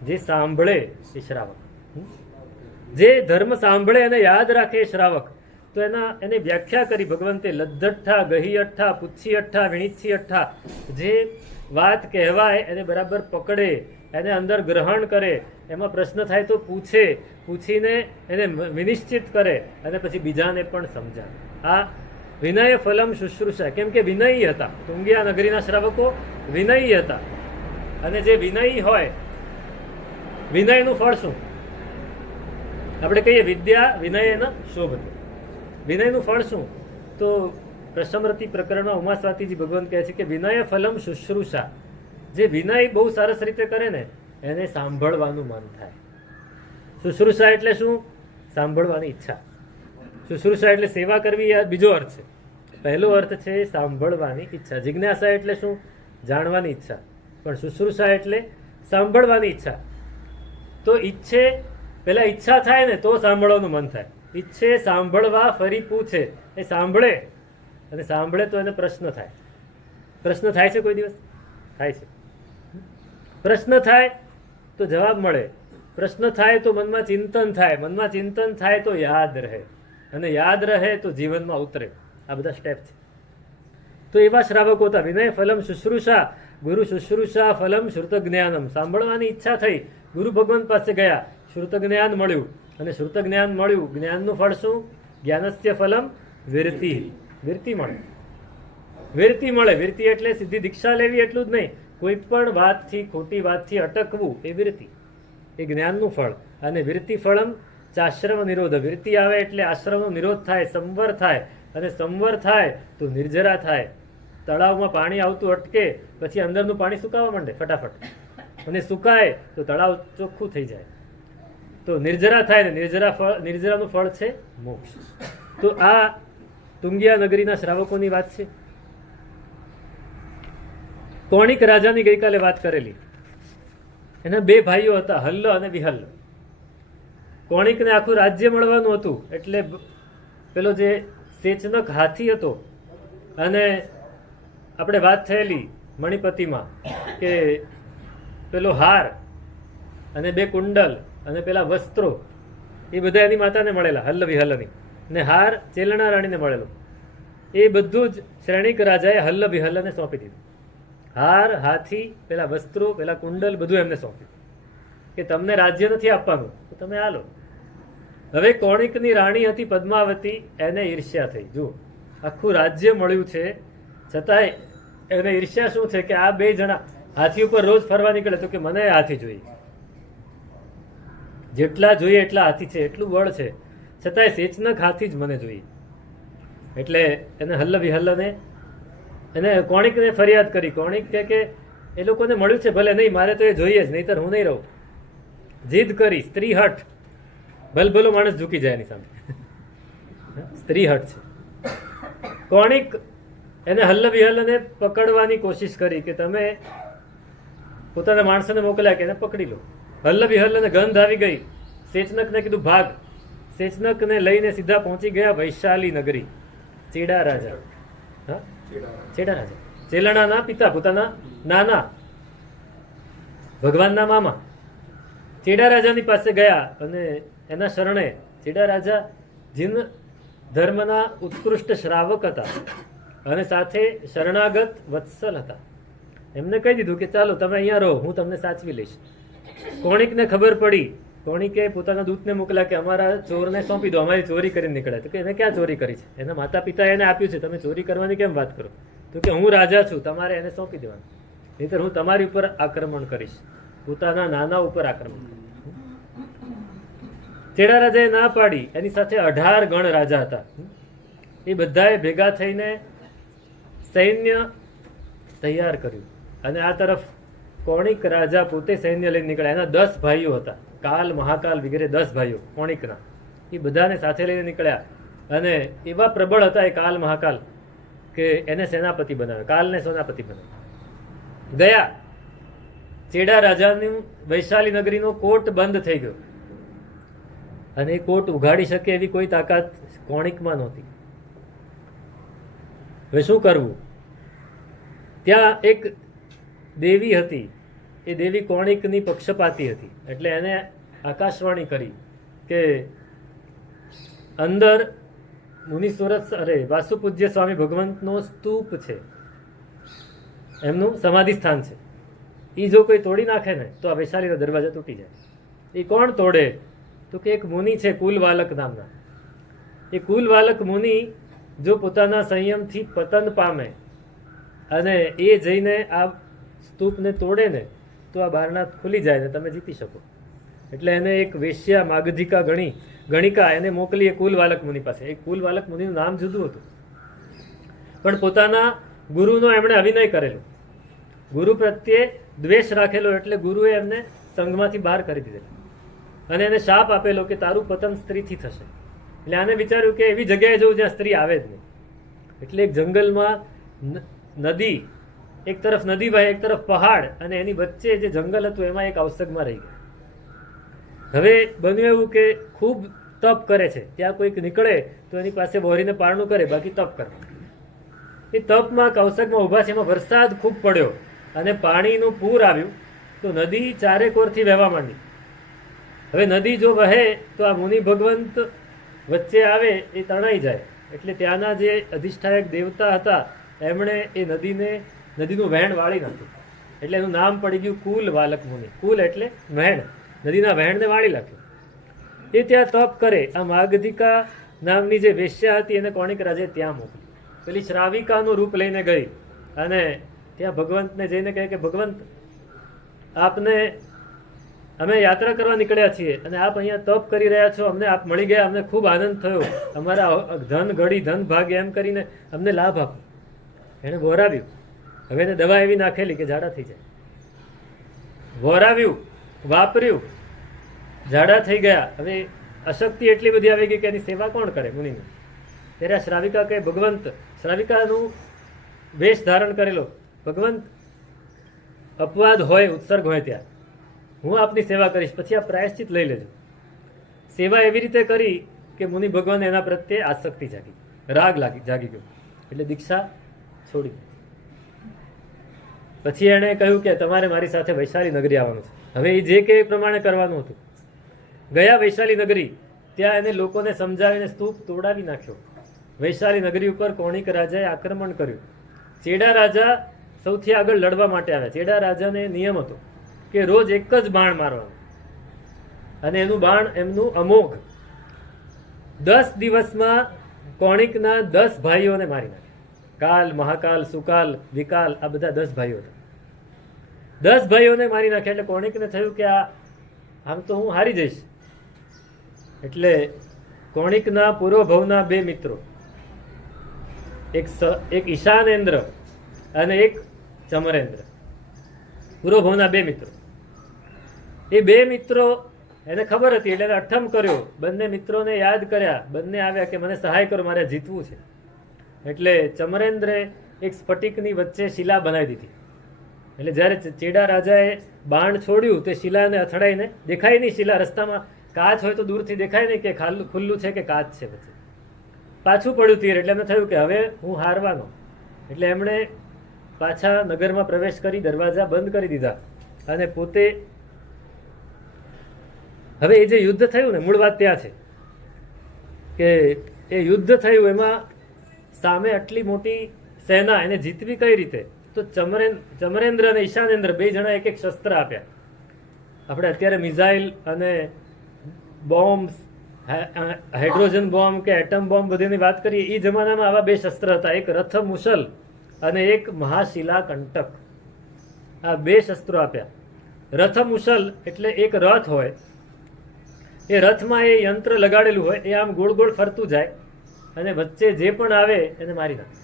જે સાંભળે એ શ્રાવક, જે ધર્મ સાંભળે અને યાદ રાખે એ શ્રાવક. તો એને વ્યાખ્યા કરી ભગવંતે, લદ્ધઠ્ઠા, ગહી અઠ્ઠા, પુચ્છી અઠ્ઠા, વિણીચ્છી અઠ્ઠા. જે વાત કહેવાય એને બરાબર પકડે, એને અંદર ગ્રહણ કરે, એમાં પ્રશ્ન થાય તો પૂછે, પૂછીને એને વિનિશ્ચિત કરે અને પછી બીજાને પણ સમજાવે. આ વિનય ફલમ શુશ્રૂષા, કેમ કે વિનયી હતા. તુંગિયા નગરીના શ્રાવકો વિનયી હતા, અને જે વિનયી હોય, વિનયનું ફળ શું? આપણે કહીએ વિદ્યા વિનયેન શોભતે. વિનયનું ફળ શું? તો પ્રસમરતિ પ્રકરણમાં ઉમા સ્વાતિજી ભગવાન કહે છે કે વિનય ફલમ શુશ્રૂષા. જે વિનય બહુ સરસ રીતે કરે ને એને સાંભળવાનું મન થાય. શુશ્રૂષા એટલે શું? સાંભળવાની ઈચ્છા. શુશ્રૂષા એટલે સેવા કરવી, આ બીજો અર્થ છે. પહેલો અર્થ છે સાંભળવાની ઈચ્છા. જિજ્ઞાસા એટલે શું? જાણવાની ઈચ્છા. પણ શુશ્રૂષા એટલે સાંભળવાની ઈચ્છા. તો ઈચ્છે, પેલા ઈચ્છા થાય ને તો સાંભળવાનું મન થાય. ઈચ્છે, સાંભળવા, ફરી પૂછે, એ સાંભળે, અને સાંભળે તો એને પ્રશ્ન થાય. પ્રશ્ન થાય છે કોઈ દિવસ? થાય છે. પ્રશ્ન થાય તો જવાબ મળે, પ્રશ્ન થાય તો મનમાં ચિંતન થાય, મનમાં ચિંતન થાય તો યાદ રહે, અને યાદ રહે તો જીવનમાં ઉતરે. આ બધા સ્ટેપ છે. તો એવા શ્રાવકો હતા. વિનય ફલમ શુશ્રૂષા, ગુરુ શુશ્રૂષા ફલમ શ્રુત જ્ઞાનમ. સાંભળવાની ઈચ્છા થઈ, ગુરુ ભગવાન પાસે ગયા, શ્રુત જ્ઞાન મળ્યું, અને શ્રુત જ્ઞાન મળ્યું. જ્ઞાનનું ફળ શું? જ્ઞાનસ્ય ફલમ વિરતિ. વિરતિ મળે, વિરતિ મળે. વિરતિ એટલે સીધી દીક્ષા લેવી એટલું જ નહીં, કોઈ પણ વાતથી, ખોટી વાતથી અટકવું એ વિરતિ, એ જ્ઞાનનું ફળ. અને વિરતિ ફળમ ચાશ્રમ નિરોધ. વિરતિ આવે એટલે આશ્રમનો નિરોધ થાય, સંવર થાય, અને સંવર થાય તો નિર્જરા થાય. તળાવમાં પાણી આવતું અટકે, પછી અંદરનું પાણી સુકાવા માંડે ફટાફટ, અને સુકાય તો તળાવ ચોખ્ખું થઈ જાય. તો નિર્જરા થાય ને નિર્જરાનું ફળ છે મોક્ષ. તો આ તુંગિયા નગરીના શ્રાવકોની વાત છે. કોણિક રાજાની ગઈકાલે વાત કરેલી. એના બે ભાઈઓ હતા, હલ્લ અને વિહલ્લ. કોણિકને આખું રાજ્ય મળવાનું હતું, એટલે પેલો જે સેચનક હાથી હતો, અને આપણે વાત થયેલી મણિપતિમાં કે પેલો હાર અને બે કુંડલ અને પેલા વસ્ત્રો એ બધા એની માતાને મળેલા, હલ્લ વિહલ્લની, ને હાર ચેલણા રાણીને મળેલો. એ બધું જ શ્રેણિક રાજાએ હલ્લ વિહલ્લને સોંપી દીધું. હાર, હાથી, પેલા વસ્ત્રો, પેલા કુંડલ બધું એમને સોંપ્યું કે તમને રાજ્ય નથી આપવાનું તો તમે આ લો. હવે કોણિકની રાણી હતી પદ્માવતી, એને ઈર્ષ્યા થઈ. જુઓ, આખું રાજ્ય મળ્યું છે છતાંય એને ઈર્ષ્યા શું છે કે આ બે જણા હાથી ઉપર રોજ ફરવા નીકળે, તો કે મને હાથી જોઈએ, જેટલા જોઈએ એટલા હાથી છે, એટલું બળ છે, છતાંય સેચનક હાથી જ મને જોઈએ. એટલે એને હલ્લ વિહલ્લને એને કોણિકને ફરિયાદ કરી. કોણિક કે એ લોકોને મળ્યું છે ભલે નહીં, મારે તો એ જોઈએ જ, નહીતર હું નહીં રહું. જીદ કરી, સ્ત્રી હઠ. ભલભલો માણસ ઝૂકી જાય એની સામે. સ્ત્રી હઠ છે. કોણિક એને હલ્લ વિહલ્લને પકડવાની કોશિશ કરી કે તમે પોતાના માણસોને મોકલ્યા કે એને પકડી લો. હલ્લ વિહલ્લને ગંધ આવી ગઈ. સેચનકને કીધું ભાગ. સેચનકને લઈને સીધા પહોંચી ગયા વૈશાલી નગરી. ચેડા રાજા, હા, ચેડા રાજા, ચેલણાના પિતા, પોતાના નાના, ભગવાનના મામા. ચેડા રાજાની પાસે ગયા અને એના શરણે. ચેડા રાજા જીન ધર્મના ઉત્કૃષ્ટ શ્રાવક હતા અને સાથે શરણાગત વત્સલ હતા. એમને કહી દીધું કે ચાલો તમે અહીંયા રહો, હું તમને સાચવી લઈશ. કોણિકને ખબર પડી. કોણિકે પોતાના દૂતને મોકલ્યા કે અમારા ચોરને સોંપી દો, અમારી ચોરી કરીને નીકળ્યા. તો કે એને ક્યાં ચોરી કરી છે? એના માતા પિતા એને આપ્યું છે, તમે ચોરી કરવાની કેમ વાત કરો? તો કે હું રાજા છું, તમારે એને સોંપી દેવાનું, નહીંતર હું તમારી ઉપર આક્રમણ કરીશ. પોતાના નાના ઉપર આક્રમણ. ચેડા રાજાએ ના પાડી. એની સાથે 18 ગણ રાજા હતા. એ બધાએ ભેગા થઈને સૈન્ય તૈયાર કર્યું અને આ તરફ કોણિક રાજા પોતે સૈન્ય લઈને નીકળ્યા. એના 10 ભાઈઓ હતા, કાલ, મહાકાલ વગેરે 10 ભાઈઓ કોણિકના. એ બધાને સાથે લઈને નીકળ્યા અને એવા પ્રબળ હતા એ કાલ મહાકાલ કે એને સેનાપતિ બનાવ્યો. કાલને સેનાપતિ બનાવ્યો. ગયા. ચેડા રાજાનું વૈશાલી નગરીનો કોટ બંધ થઈ ગયો અને એ કોટ ઉઘાડી શકે એવી કોઈ તાકાત કોણિકમાં નહોતી. હવે શું કરવું? ત્યાં એક દેવી હતી. એ દેવી કોણિકની પક્ષપાતી હતી, એટલે એને આકાશવાણી કરી કે અંદર મુનિસુરત વાસુપૂજ્ય સ્વામી ભગવંતનો સ્તૂપ છે, એમનું સમાધિ સ્થાન છે. એ જો કોઈ તોડી નાખે ને તો આ વૈશાલીનો દરવાજા તૂટી જાય. એ કોણ તોડે? તો કે એક મુનિ છે કુલવાલક નામના. એ કુલવાલક મુનિ જો પોતાના સંયમથી પતન પામે અને એ જઈને આ સ્તૂપને તોડે ને તો આ બારણા ખુલી જાય ને તમે જીતી શકો. એટલે એને એક વેશ્યા માગધિકા ગણિકા એને મોકલી એ કુલવાલક મુનિ પાસે. એ કુલવાલક મુનિનું નામ જુદું હતું, પણ પોતાના ગુરુનો એમણે અભિનય કરેલો, ગુરુ પ્રત્યે દ્વેષ રાખેલો, એટલે ગુરુએ એમને સંઘમાંથી બહાર કરી દીધેલો અને એને શાપ આપેલો કે તારું પતન સ્ત્રીથી થશે. એટલે આને વિચાર્યું કે એવી જગ્યાએ જવું જ્યાં સ્ત્રી આવે જ નહીં. એટલે એક જંગલમાં નદી, એક તરફ નદી વહે, એક તરફ પહાડ, અને એની વચ્ચે જે જંગલ હતું એમાં એક અવસગમાં રહી ગયા. હવે બન્યું એવું કે ખૂબ તપ કરે છે. ત્યાં કોઈક નીકળે તો એની પાસે વહોરીને પારણું કરે, બાકી તપ કરે. એ તપમાં કૌશકમાં ઊભા છે. એમાં વરસાદ ખૂબ પડ્યો અને પાણીનું પૂર આવ્યું તો નદી ચારે કોરથી વહેવા માંડી. હવે નદી જો વહે તો આ મુનિ ભગવંત વચ્ચે આવે એ તણાઈ જાય. એટલે ત્યાંના જે અધિષ્ઠાયક દેવતા હતા એમણે એ નદીનું વહેણ વાળી નાખ્યું. એટલે એનું નામ પડી ગયું કુલવાલક મુનિ. કુલ એટલે વહેણ, નદીના વહેણને વાળી નાખ્યું. એ ત્યાં તપ કરે. આ માગધિકા નામની જે વેશ્યા હતી એને કોણિક રાજાએ ત્યાં મોકલી. પેલી શ્રાવિકાનું રૂપ લઈને ગઈ અને ત્યાં ભગવંતને જઈને કહે કે ભગવંત, આપને અમે યાત્રા કરવા નીકળ્યા છીએ અને આપ અહીંયા તપ કરી રહ્યા છો, અમને આપ મળી ગયા, અમને ખૂબ આનંદ થયો, અમારા ધન ઘડી ધન ભાગે એમ કરીને અમને લાભ આપો. એણે વોરાવ્યું. હવે એને દવા એવી નાખેલી કે ઝાડા થઈ જાય. વોરાવ્યું, વાપર્યું, ઝાડા થઈ ગયા, હવે અશક્તિ એટલી બધી આવી ગઈ કે એની સેવા કોણ કરે મુનિની? ત્યારે આ શ્રાવિકા કહે, ભગવંત, શ્રાવિકાનું વેશ ધારણ કરેલો, ભગવંત અપવાદ હોય, ઉત્સર્ગ હોય ત્યાં હું આપની સેવા કરીશ, પછી આ પ્રાયશ્ચિત લઈ લેજો. સેવા એવી રીતે કરી કે મુનિ ભગવાન એના પ્રત્યે આસક્તિ જાગી, રાગ જાગી ગયો, એટલે દીક્ષા છોડી. પછી એણે કહ્યું કે તમારે મારી સાથે વૈશાલી નગરી આવવાનું છે. હવે એ જે કે એ પ્રમાણે કરવાનું હતું. ગયા વૈશાલી નગરી, ત્યાં એને લોકોને સમજાવીને સ્તૂપ તોડાવી નાખ્યો. વૈશાલી નગરી ઉપર કોણિક રાજાએ આક્રમણ કર્યું. ચેડા રાજા સૌથી આગળ લડવા માટે આવ્યા. ચેડા રાજાને નિયમ હતો કે રોજ એક જ બાણ મારવાનું, અને એનું બાણ એમનું અમોઘ. 10 દિવસમાં કોણિકના 10 ભાઈઓને મારી નાખ્યા. કાલ, મહાકાલ, સુકાલ, વિકાલ, આ બધા 10 ભાઈઓ હતા. 10 ભાઈઓને મારી નાખ્યા. એટલે કોણિકને થયું કે આમ તો હું હારી જઈશ. એટલે કોણિકના પૂર્વભવના 2 મિત્રો, એક ઈશાનેન્દ્ર અને એક ચમરેન્દ્ર, પૂર્વભવના 2 મિત્રો. એ 2 મિત્રો એને ખબર હતી એટલે એને અઠમ કર્યો. બંને મિત્રોને યાદ કર્યા, બંને આવ્યા કે મને સહાય કરો, મારે જીતવું છે. એટલે ચમરેન્દ્રે એક સ્ફટિકની વચ્ચે શિલા બનાવી દીધી. એટલે જ્યારે ચેડા રાજાએ બાણ છોડ્યું તે શિલાને અથડાઈને, દેખાય નહીં શિલા, રસ્તામાં કાચ હોય તો દૂરથી દેખાય નહીં કે ખુલ્લું છે કે કાચ છે. પછી પાછું પડ્યું તીર, એટલે એમને થયું કે હવે હું હારવાનો. એટલે એમણે પાછા નગરમાં પ્રવેશ કરી દરવાજા બંધ કરી દીધા અને પોતે, હવે એ જે યુદ્ધ થયું ને, મૂળ વાત ત્યાં છે કે એ યુદ્ધ થયું એમાં સામે આટલી મોટી સેના, એને જીતવી કઈ રીતે? તો ચમરેન્દ્ર અને ઈશાનેન્દ્ર 2 જણા એક શસ્ત્ર આપ્યા. આપણે અત્યારે મિસાઇલ અને બોમ્બ, હાઇડ્રોજન બોમ્બ કે એટમ બોમ્બ બધીની વાત કરીએ, એ જમાનામાં આવા 2 શસ્ત્ર હતા. એક રથ મુશલ અને એક મહાશિલા કંટક. આ 2 શસ્ત્રો આપ્યા. રથ મુશલ એટલે એક રથ હોય, એ રથમાં એ યંત્ર લગાડેલું હોય, એ આમ ગોળ ગોળ ફરતું જાય અને વચ્ચે જે પણ આવે એને મારી નાખે.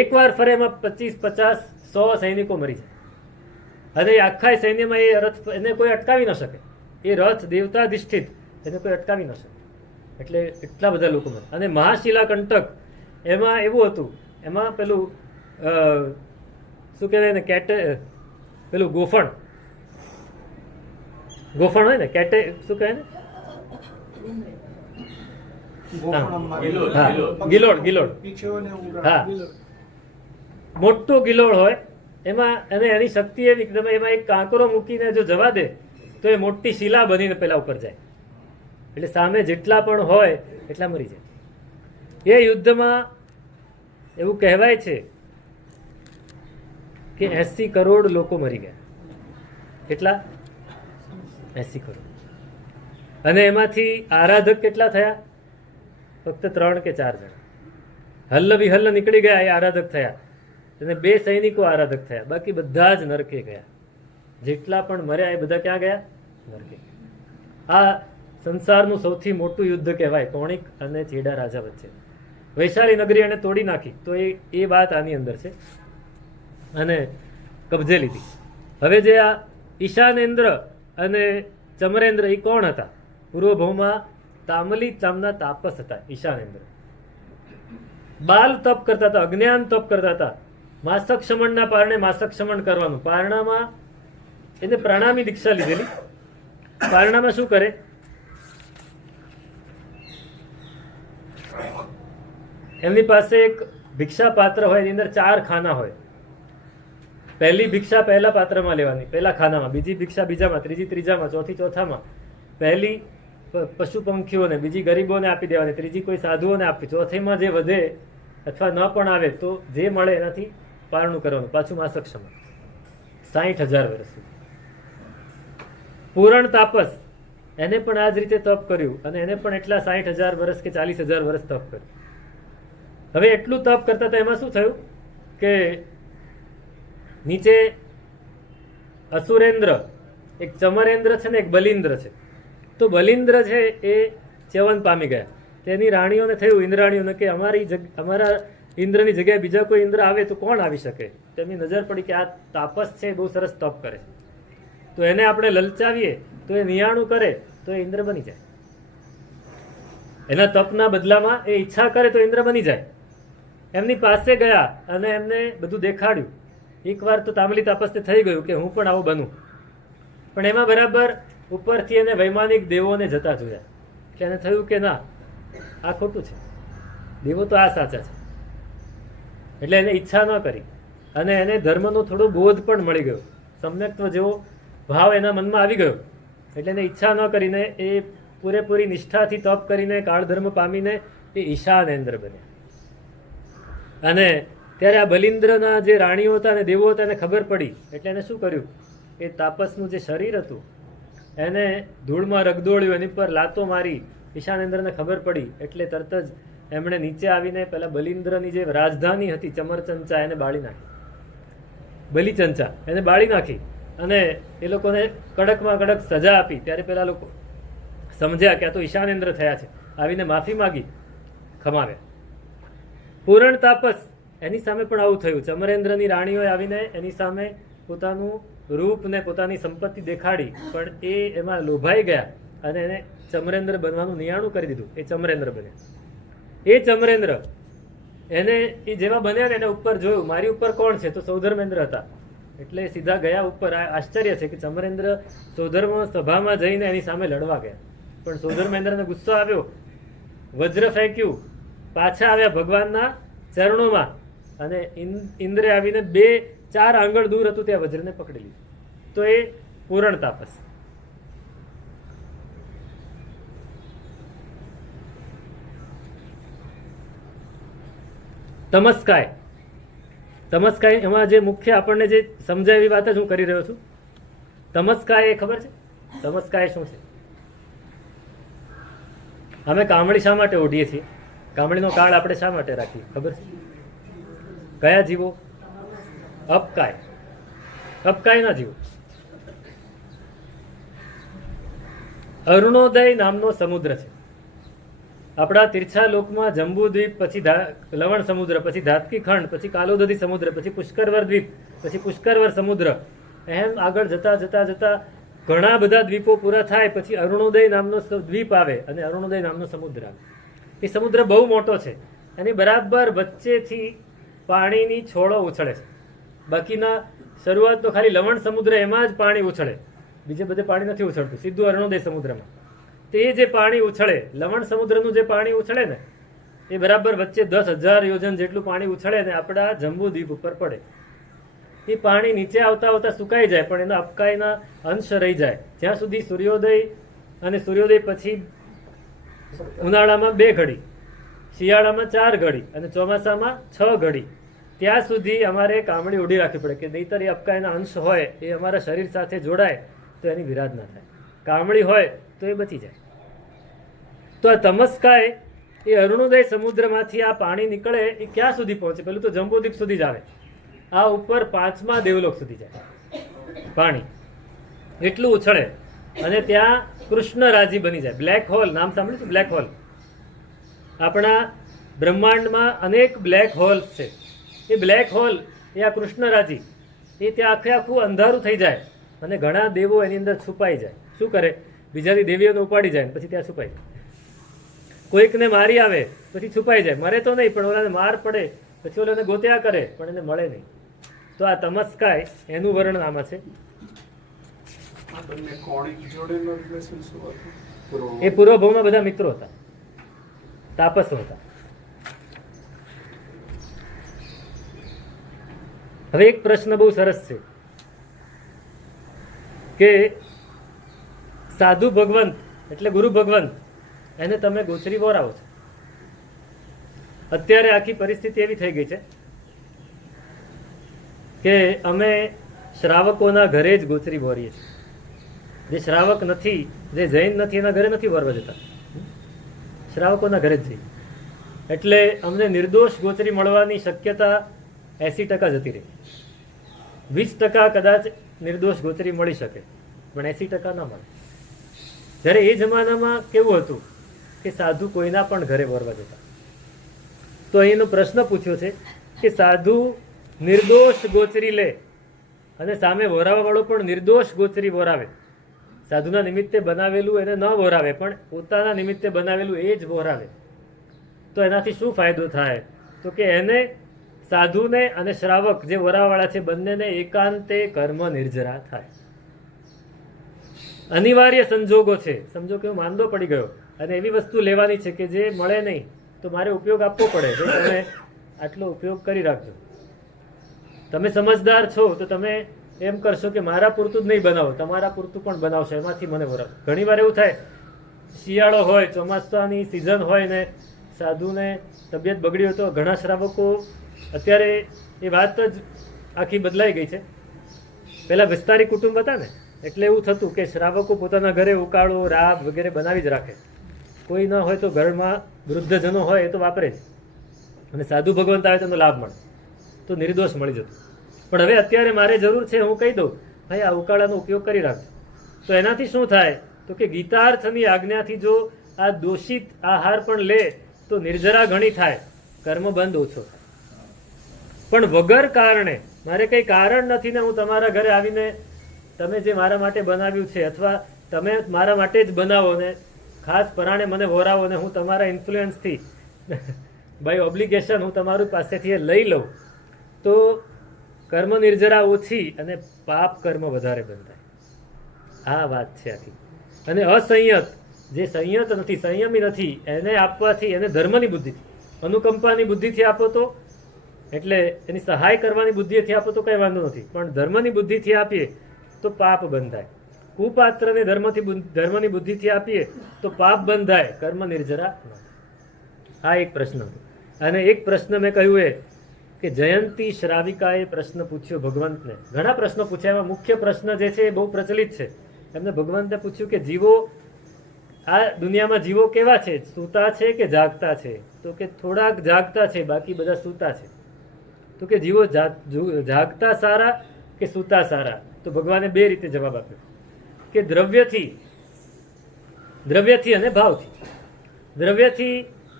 એકવાર ફરે એમાં 25, 50, 100 સૈનિકો મરી જાય. અને એ આખા સૈન્યમાં એ રથ, એને કોઈ અટકાવી ન શકે. એ રથ દેવતાધિષ્ઠિત, એને કોઈ અટકાવી ન શકે. એટલે એટલા બધા લોકો મરે. અને મહાશિલા કંટક, એમાં એવું હતું, એમાં પેલું શું કહેવાય ને, પેલું ગોફણ હોય ને, શું કહે ને, ગિલોડ. હા, મોટો ગિલોડ હોય એમાં, અને એની શક્તિ એવી કે તમે એમાં એક કાંકરો મૂકીને જો જવા દે તો એ મોટી શિલા બનીને પેલા ઉપર જાય. એટલે સામે જેટલા પણ હોય એટલા મરી જાય. એ યુદ્ધમાં એવું કહેવાય છે કે 80 કરોડ લોકો મરી ગયા. કેટલા? 80 કરોડ. અને એમાંથી આરાધક કેટલા થયા? ફક્ત 3 કે 4 જણા. હલ્લ વિહલ્લ નીકળી ગયા, એ આરાધક થયા. અને 2 સૈનિકો આરાધક થયા. બાકી બધા જ નરકે ગયા. જેટલા પણ મર્યા એ બધા ક્યાં ગયા? નરકે. આ સંસારનું સૌથી મોટું યુદ્ધ કહેવાય, કોણિક અને ચેડા રાજા વચ્ચે. વૈશાલી નગરી એને તોડી નાખી, તો એ વાત આની અંદર છે, અને કબજે લીધી. હવે જે આ ઈશાનેન્દ્ર અને ચમરેન્દ્ર, એ કોણ હતા? પૂર્વભૌમાં તામલી નામના તાપસ હતા. ઈશાનેન્દ્ર બાલ તપ કરતા હતા, અજ્ઞાન તપ કરતા હતા. માસક શમણના પારણે માસક શમણ કરવાનું. પારણામાં એને પ્રાણામી દીક્ષા લીધેલી. પારણામાં શું કરે? એમની પાસે એક ભિક્ષા પાત્ર હોય, એની અંદર 4 ખાના હોય. પહેલી ભિક્ષા પહેલા પાત્રમાં લેવાની, પહેલા ખાનામાં. બીજી ભિક્ષા બીજામાં, ત્રીજી ત્રીજામાં, ચોથી ચોથામાં. પહેલી પશુ પંખીઓને, બીજી ગરીબોને આપી દેવાની, ત્રીજી કોઈ સાધુઓને આપી, ચોથીમાં જે વધે અથવા ન પણ આવે તો જે મળે એનાથી પારણું કરવાનું. પાછું માસક શમન 60,000 વર્ષ સુધી. પૂરણ તાપસ, એને પણ આ જ રીતે તપ કર્યું, અને એને પણ એટલા 60,000 વર્ષ કે 40,000 વર્ષ તપ કર્યું. હવે એટલું તપ કરતા હતા, એમાં શું થયું કે નીચે અસુરેન્દ્ર, એક ચમરેન્દ્ર છે ને એક બલિન્દ્ર છે. તો બલિન્દ્ર છે એ ચ્યવન પામી ગયા. તેની રાણીઓને થયું, ઇન્દ્રાણીઓને, કે અમારા ઇન્દ્રની જગ્યાએ બીજા કોઈ ઇન્દ્ર આવે તો કોણ આવી શકે? તેમની નજર પડી કે આ તાપસ છે, બહુ સરસ તપ કરે છે. તો એને આપણે લલચાવીએ તો એ નિયાણું કરે તો એ ઇન્દ્ર બની જાય. એના તપના બદલામાં એ ઈચ્છા કરે તો ઇન્દ્ર બની જાય. એમની પાસે ગયા અને એમને બધું દેખાડ્યું. એકવાર તો તામલી તાપસને થઈ ગયું કે હું પણ આવું બનું, પણ એમાં બરાબર ઉપરથી એને વૈમાનિક દેવોને જતા જોયા એટલે એને થયું કે ના, આ ખોટું છે, દેવો તો આ સાચા છે. એટલે એને ઈચ્છા ન કરી અને એને ધર્મનો થોડો બોધ પણ મળી ગયો, સમ્યક્ત્વ જેવો ભાવ એના મનમાં આવી ગયો. એટલે એને ઈચ્છા ન કરીને એ પૂરેપૂરી નિષ્ઠાથી તપ કરીને કાળધર્મ પામીને એ ઈશાનેન્દ્ર બન્યા. અને ત્યારે આ બલિન્દ્રના જે રાણીઓ હતા અને દેવો હતા એને ખબર પડી એટલે એને શું કર્યું, એ તાપસનું જે શરીર હતું એને ધૂળમાં રગદોળ્યું, એની પર લાતો મારી. ઈશાનેન્દ્રને ખબર પડી એટલે તરત જ એમણે નીચે આવીને પેલા બલિન્દ્રની જે રાજધાની હતી ચમરચંચા એને બાળી નાખી, બલિચંચા એને બાળી નાખી અને એ લોકોને કડકમાં કડક સજા આપી. ત્યારે પેલા લોકો સમજ્યા કે આ તો ઈશાનેન્દ્ર થયા છે, આવીને માફી માગી, ખમાવ્યા. પૂરણ તાપસ એની સામે પણ આવું થયું. ચમરેન્દ્રની રાણીઓએ આવીને એની સામે પોતાનું રૂપ ને પોતાની સંપત્તિ દેખાડી, પણ એ એમાં લોભાઈ ગયા અને એને ચમરેન્દ્ર બનવાનું નિયાણું કરી દીધું. એ ચમરેન્દ્ર બન્યા. એ ચમરેન્દ્ર એને એ જેવા બન્યા ને એને ઉપર જોયું, મારી ઉપર કોણ છે? તો સૌધર્મેન્દ્ર હતા. એટલે સીધા ગયા ઉપર. આશ્ચર્ય છે કે ચમરેન્દ્ર સૌધર્મ સભામાં જઈને એની સામે લડવા ગયા, પણ સૌધર્મેન્દ્રને ગુસ્સો આવ્યો, વજ્ર ફેંક્યું, પાછા આવ્યા ભગવાનના ચરણોમાં અને ઇન્દ્રે આવીને 2-4 આંગળ દૂર હતું ત્યાં વજ્રને પકડી લીધું. તો એ પૂરણ તાપસ. તમસ્કાય. તમસ્કાય એમાં જે મુખ્ય આપણને જે સમજાય એવી વાત જ હું કરી રહ્યો છું. તમસ્કાય એ ખબર છે? તમસ્કાય શું છે? અમે કામળી શા માટે ઓઢીએ છીએ? કામળીનો કાળ આપણે શા માટે રાખીએ ખબર છે? કયા જીવો? અપકાય. અપકાયના જીવો. અરુણોદય નામનો સમુદ્ર છે આપણા તીર્છા લોકમાં. જંબુદ્વીપ, પછી લવણ સમુદ્ર, પછી ધાતકી ખંડ, પછી કાલોદધી સમુદ્ર, પછી પુષ્કરવર દ્વીપ, પછી પુષ્કરવર સમુદ્ર, એમ આગળ જતા જતા જતા ઘણા બધા દ્વીપો પૂરા થાય પછી અરુણોદય નામનો દ્વીપ આવે અને અરુણોદય નામનો સમુદ્ર આવે. એ સમુદ્ર બહુ મોટો છે. એની બરાબર વચ્ચેથી પાણીની છોડો ઉછળે છે. બાકીના શરૂઆત તો ખાલી લવણ સમુદ્ર એમાં જ પાણી ઉછળે, બીજે બધે પાણી નથી ઉછળતું, સીધું અરુણોદય સમુદ્રમાં. તે જે પાણી ઉછળે, લવણ સમુદ્રનું જે પાણી ઉછળે ને એ બરાબર વચ્ચે 10,000 યોજન જેટલું પાણી ઉછળે ને આપણા જંબુ દ્વીપ ઉપર પડે. એ પાણી નીચે આવતા આવતા સુકાઈ જાય, પણ એના અપકાયના અંશ રહી જાય. જ્યાં સુધી સૂર્યોદય અને સૂર્યોદય પછી ઉનાળામાં 2 ઘડી, શિયાળામાં 4 ઘડી અને ચોમાસામાં 6 ઘડી, ત્યાં સુધી અમારે કામળી ઓઢી રાખવી પડે કે નહીંતર એ અપકાયના અંશ હોય એ અમારા શરીર સાથે જોડાય તો એની વિરાધ ના થાય. કામળી હોય તો એ બચી જાય. તો આ તમસ્કાય એ અરુણોદય સમુદ્રમાંથી આ પાણી નીકળે એ ક્યાં સુધી પહોંચે? પેલું તો જંબુદ્વીપ સુધી જ આવે, આ ઉપર 5મા દેવલોક સુધી જાય પાણી. એટલું ઉછળે અને ત્યાં કૃષ્ણરાજી બની જાય. બ્લેક હોલ નામ સાંભળ્યું છે? Black hole. આપણા બ્રહ્માંડમાં અનેક બ્લેક હોલ્સ છે. એ બ્લેક હોલ એ આ કૃષ્ણરાજી એ ત્યાં આખું અંધારું થઈ જાય અને ઘણા દેવો એની અંદર છુપાઈ જાય. શું કરે? બીજાની દેવીઓને ઉપાડી જાય પછી ત્યાં છુપાઈ જાય. કોઈકને મારી આવે પછી છુપાઈ જાય. મરે તો નહીં પણ ઓલાને માર પડે પછી ઓલાને ગોત્યા કરે પણ એને મળે નહીં. તો આ તમસ્કાય એનું વર્ણન આમાં છે. એ પૂર્વ ભાવમાં બધા મિત્રો હતા, તાપસો હતા. હવે એક પ્રશ્ન બહુ સરસ છે કે સાધુ ભગવંત એટલે ગુરુ ભગવંત એને તમે ગોચરી વોરાવો છો. અત્યારે આખી પરિસ્થિતિ એવી થઈ ગઈ છે કે અમે શ્રાવકોના ઘરે જ ગોચરી વોરીએ છીએ. જે શ્રાવક નથી, જે જૈન નથી એના ઘરે નથી વરવા જતા, શ્રાવકોના ઘરે જ જઈએ. એટલે અમને નિર્દોષ ગોચરી મળવાની શક્યતા 80% જતી રહી. 20% કદાચ નિર્દોષ ગોચરી મળી શકે પણ 80% ના મળે. જ્યારે એ જમાનામાં કેવું હતું કે સાધુ કોઈના પણ ઘરે વરવા જતા. તો અહીંનો પ્રશ્ન પૂછ્યો છે કે સાધુ નિર્દોષ ગોચરી લે અને સામે વોરાવાવાળો પણ નિર્દોષ ગોચરી વોરાવે. સાધુના નિમિત્તે બનાવેલું એને ન વોરાવે, પણ પોતાના નિમિત્તે બનાવેલું એ જ વોરાવે. તો એનાથી શું ફાયદો થાય? તો કે એને, સાધુને અને શ્રાવક જે વોરાવાળા છે બંનેને એકાંતે કર્મ નિર્જરા થાય. અનિવાર્ય સંજોગો છે. સમજો કે હું માંદો પડી ગયો અને એવી વસ્તુ લેવાની છે કે જે મળે નહીં, તો મારે ઉપયોગ આપવો પડે. તમે આટલો ઉપયોગ કરી રાખજો. તમે સમજદાર છો તો તમે એમ કરશો કે મારા પૂરતું જ નહીં બનાવો, તમારા પૂરતું પણ બનાવશો, એમાંથી મને વરાવ. ઘણી વાર એવું થાય, શિયાળો હોય, ચોમાસાની સિઝન હોય ને સાધુને તબિયત બગડી હોય, તો ઘણા શ્રાવકો, અત્યારે એ વાત જ આખી બદલાઈ ગઈ છે. પહેલા વિસ્તારી કુટુંબ હતા ને, એટલે એવું થતું કે શ્રાવકો પોતાના ઘરે ઉકાળો, રાબ વગેરે બનાવી જ રાખે. કોઈ ન હોય તો ઘરમાં વૃદ્ધજનો હોય એ તો વાપરે જ, અને સાધુ ભગવંત આવે તેનો લાભ મળે, તો નિર્દોષ મળી જતું. પણ હવે અત્યારે મારે જરૂર છે, હું કહી દઉં ભાઈ આ ઉકાળાનો ઉપયોગ કરી રાખજો. તો એનાથી શું થાય? તો કે ગીતાર્થની આજ્ઞાથી જો આ દોષિત આહાર પણ લે તો નિર્જરા ઘણી થાય, કર્મ બંધ ઓછો થાય. પણ વગર કારણે, મારે કંઈ કારણ નથી ને હું તમારા ઘરે આવીને તમે જે મારા માટે બનાવ્યું છે, અથવા તમે મારા માટે જ બનાવો ને ખાસ પરાણે મને વોરાવો ને હું તમારા ઇન્ફ્લુઅન્સથી બાય ઓબ્લિગેશન હું તમારું પાસેથી લઈ લઉં, તો કર્મ નિર્જરા ઓછી અને પાપ કર્મ વધારે બંધાય. આ વાત છે આખી. અને અસંયત, જે સંયત નથી, સંયમી નથી, એને આપવાથી, એને ધર્મની બુદ્ધિથી, અનુકંપાની બુદ્ધિથી આપો તો, એટલે એની સહાય કરવાની બુદ્ધિથી આપો તો કંઈ વાંધો નથી, પણ ધર્મની બુદ્ધિથી આપીએ તો પાપ બંધાય. કુપાત્રને ધર્મની બુદ્ધિથી આપીએ તો પાપ બંધાય, કર્મ નિર્જરા. આ એક પ્રશ્ન હતો. અને એક પ્રશ્ન મેં કહ્યું એ કે જયંતી શ્રાવિકાએ પ્રશ્ન પૂછ્યો ભગવંતને. ઘણા પ્રશ્નો પૂછ્યા, એમાં મુખ્ય પ્રશ્ન જે છે એ બહુ પ્રચલિત છે. એમને ભગવંતે પૂછ્યું કે જીવો, આ દુનિયામાં જીવો કેવા છે? સૂતા છે કે જાગતા છે? તો કે થોડાક જાગતા છે, બાકી બધા સૂતા છે. તો કે જીવો જાગતા સારા કે સૂતા સારા? તો ભગવાને બે રીતે જવાબ આપ્યો કે દ્રવ્યથી અને ભાવથી. દ્રવ્યથી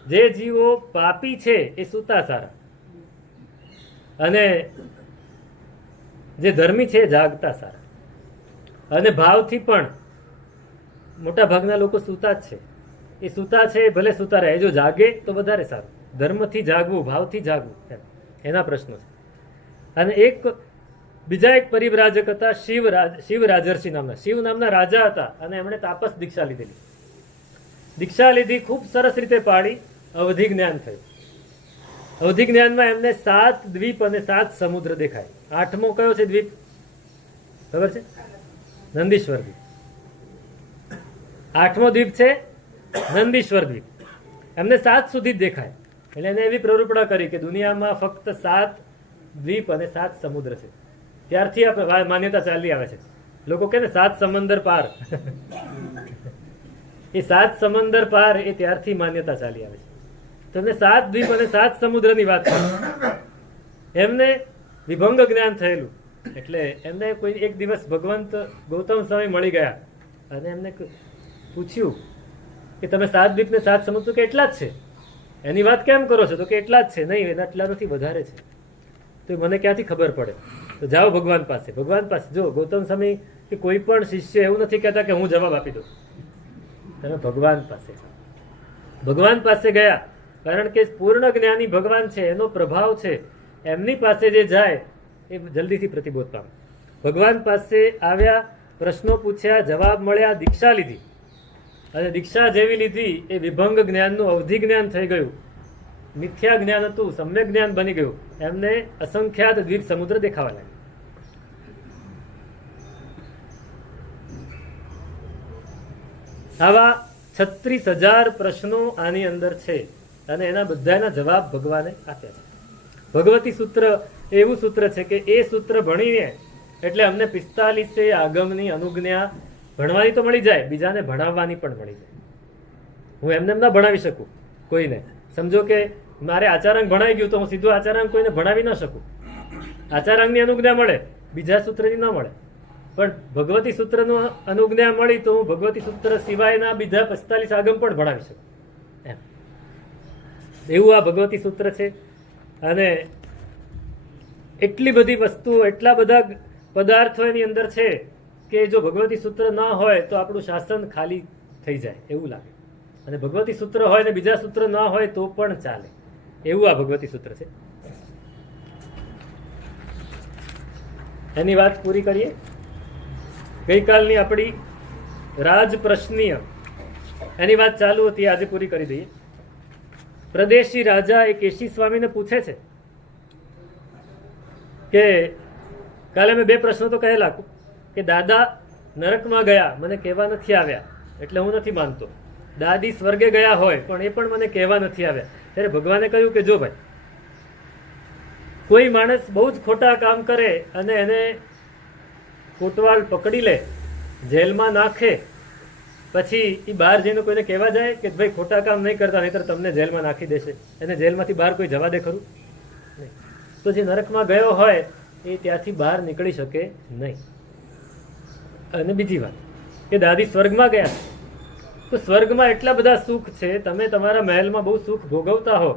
જે જીવો પાપી છે એ સૂતા સારા, અને જે ધર્મી છે એ જાગતા સારા. અને ભાવથી પણ મોટા ભાગના લોકો સૂતા જ છે. એ સૂતા છે, ભલે સૂતા રહે, જો જાગે તો વધારે સારું. ધર્મથી જાગવું, ભાવથી જાગવું, એના પ્રશ્નો છે. અને બીજા એક પરિવ્રાજક હતા, શિવ રાજર્ષિ નામના. શિવ નામના રાજા હતા અને એમણે તાપસ દીક્ષા લીધેલી. દીક્ષા લીધી, ખૂબ સરસ રીતે પાડી, અવધિ જ્ઞાન થયું. અવધિ જ્ઞાનમાં એમને 7 દ્વીપ અને 7 સમુદ્ર દેખાય. 8મો કયો છે દ્વીપ? ખબર છે? નંદીશ્વર દ્વીપ. 8મો દ્વીપ છે નંદીશ્વર દ્વીપ. એમને 7 સુધી જ દેખાય. એટલે એને એવી પ્રરૂપણા કરી કે દુનિયામાં ફક્ત 7 દ્વીપ અને 7 સમુદ્ર છે. ત્યારથી આ માન્યતા ચાલી આવે છે. લોકો કહે ને 7 સમંદર પાર, એ 7 સમંદર પાર એ ત્યારથી માન્યતા ચાલી આવે છે. તો એમને 7 દ્વીપ અને 7 સમુદ્રની વાત કરી. એમને વિભંગ જ્ઞાન થયેલું. એટલે એમને કોઈ એક દિવસ ભગવંત ગૌતમ સ્વામી મળી ગયા અને એમને પૂછ્યું કે તમે 7 દ્વીપ ને 7 સમુદ્ર કે એટલા જ છે, એની વાત કેમ કરો છો? તો કે એટલા જ છે. નહીં, એના એટલા નથી, વધારે છે. તો મને ક્યાંથી ખબર પડે? તો જાઓ ભગવાન પાસે. ભગવાન પાસે જો ગૌતમ સ્વામી કે કોઈ પણ શિષ્ય એવું નથી કહેતા કે હું જવાબ આપી દઉં. તમે ભગવાન પાસે, ભગવાન પાસે ગયા, કારણ કે પૂર્ણ જ્ઞાની ભગવાન છે, એનો પ્રભાવ છે. એમની પાસે જે જાય એ જલ્દીથી પ્રતિબોધ પામે. ભગવાન પાસે આવ્યા, પ્રશ્નો પૂછ્યા, જવાબ મળ્યા, દીક્ષા લીધી. અને દીક્ષા જેવી લીધી એ વિભંગ જ્ઞાનનું અવધિ જ્ઞાન થઈ ગયું. મિથ્યા જ્ઞાન હતું, સમ્યક જ્ઞાન બની ગયું. એમને અસંખ્યાત દ્વીપ સમુદ્ર દેખાવા લાગ્યા. આવા 36,000 પ્રશ્નો આની અંદર છે અને એના બધાના જવાબ ભગવાને આપ્યા છે. ભગવતી સૂત્ર એવું સૂત્ર છે કે એ સૂત્ર ભણીને એટલે અમને 45 આગમની અનુજ્ઞા ભણવાની તો મળી જાય, બીજાને ભણાવવાની પણ મળી જાય. હું એમને ના ભણાવી શકું કોઈને. સમજો કે મારે આચારાંગ ભણાઈ ગયું તો હું સીધું આચારાંગ કોઈને ભણાવી ન શકું. આચારાંગની અનુજ્ઞા મળે, બીજા સૂત્રની ન મળે. પણ ભગવતી સૂત્રનું અનુજ્ઞા મળી તો હું ભગવતી સૂત્ર સિવાયના બીજા 45 આગમ પણ ભણાવી શકું. એવું આ ભગવતી સૂત્ર છે. અને એટલી બધી વસ્તુઓ, એટલા બધા પદાર્થો એની અંદર છે કે જો ભગવતી સૂત્ર ન હોય તો આપણું શાસન ખાલી થઈ જાય એવું લાગે, અને ભગવતી સૂત્ર હોય ને બીજા સૂત્ર ન હોય તો પણ ચાલે, એવું આ ભગવતી સૂત્ર છે. એની વાત પૂરી કરીએ. ગઈકાલની આપણી રાજ પ્રશ્નીય એની વાત ચાલુ હતી, આજે પૂરી કરી દઈએ. પ્રદેશી રાજા એ કેશી સ્વામીને પૂછે છે કે કાલે મેં 2 પ્રશ્નો તો કહેલા કે દાદા નરકમાં ગયા, મને કહેવા નથી આવ્યા એટલે હું નથી માનતો. દાદી સ્વર્ગે ગયા હોય પણ એ પણ મને કહેવા નથી આવ્યા. ત્યારે ભગવાને કહ્યું કે જો ભાઈ, કોઈ માણસ બહુ જ ખોટા કામ કરે અને એને કોટવાલ પકડી લે, જેલમાં નાખે, પછી એ બહાર જઈને કોઈને કહેવા જાય કે ભાઈ ખોટા કામ નહીં કરતા નહીંતર તમને જેલમાં નાખી દેશે, એને જેલમાંથી બહાર કોઈ જવા દે ખરું? નહીં. તો જે નરકમાં ગયો હોય એ ત્યાંથી બહાર નીકળી શકે નહીં. અને બીજી વાત કે દાદી સ્વર્ગમાં ગયા, તો સ્વર્ગમાં એટલા બધા સુખ છે, તમે તમારા મહેલમાં બહુ સુખ ભોગવતા હો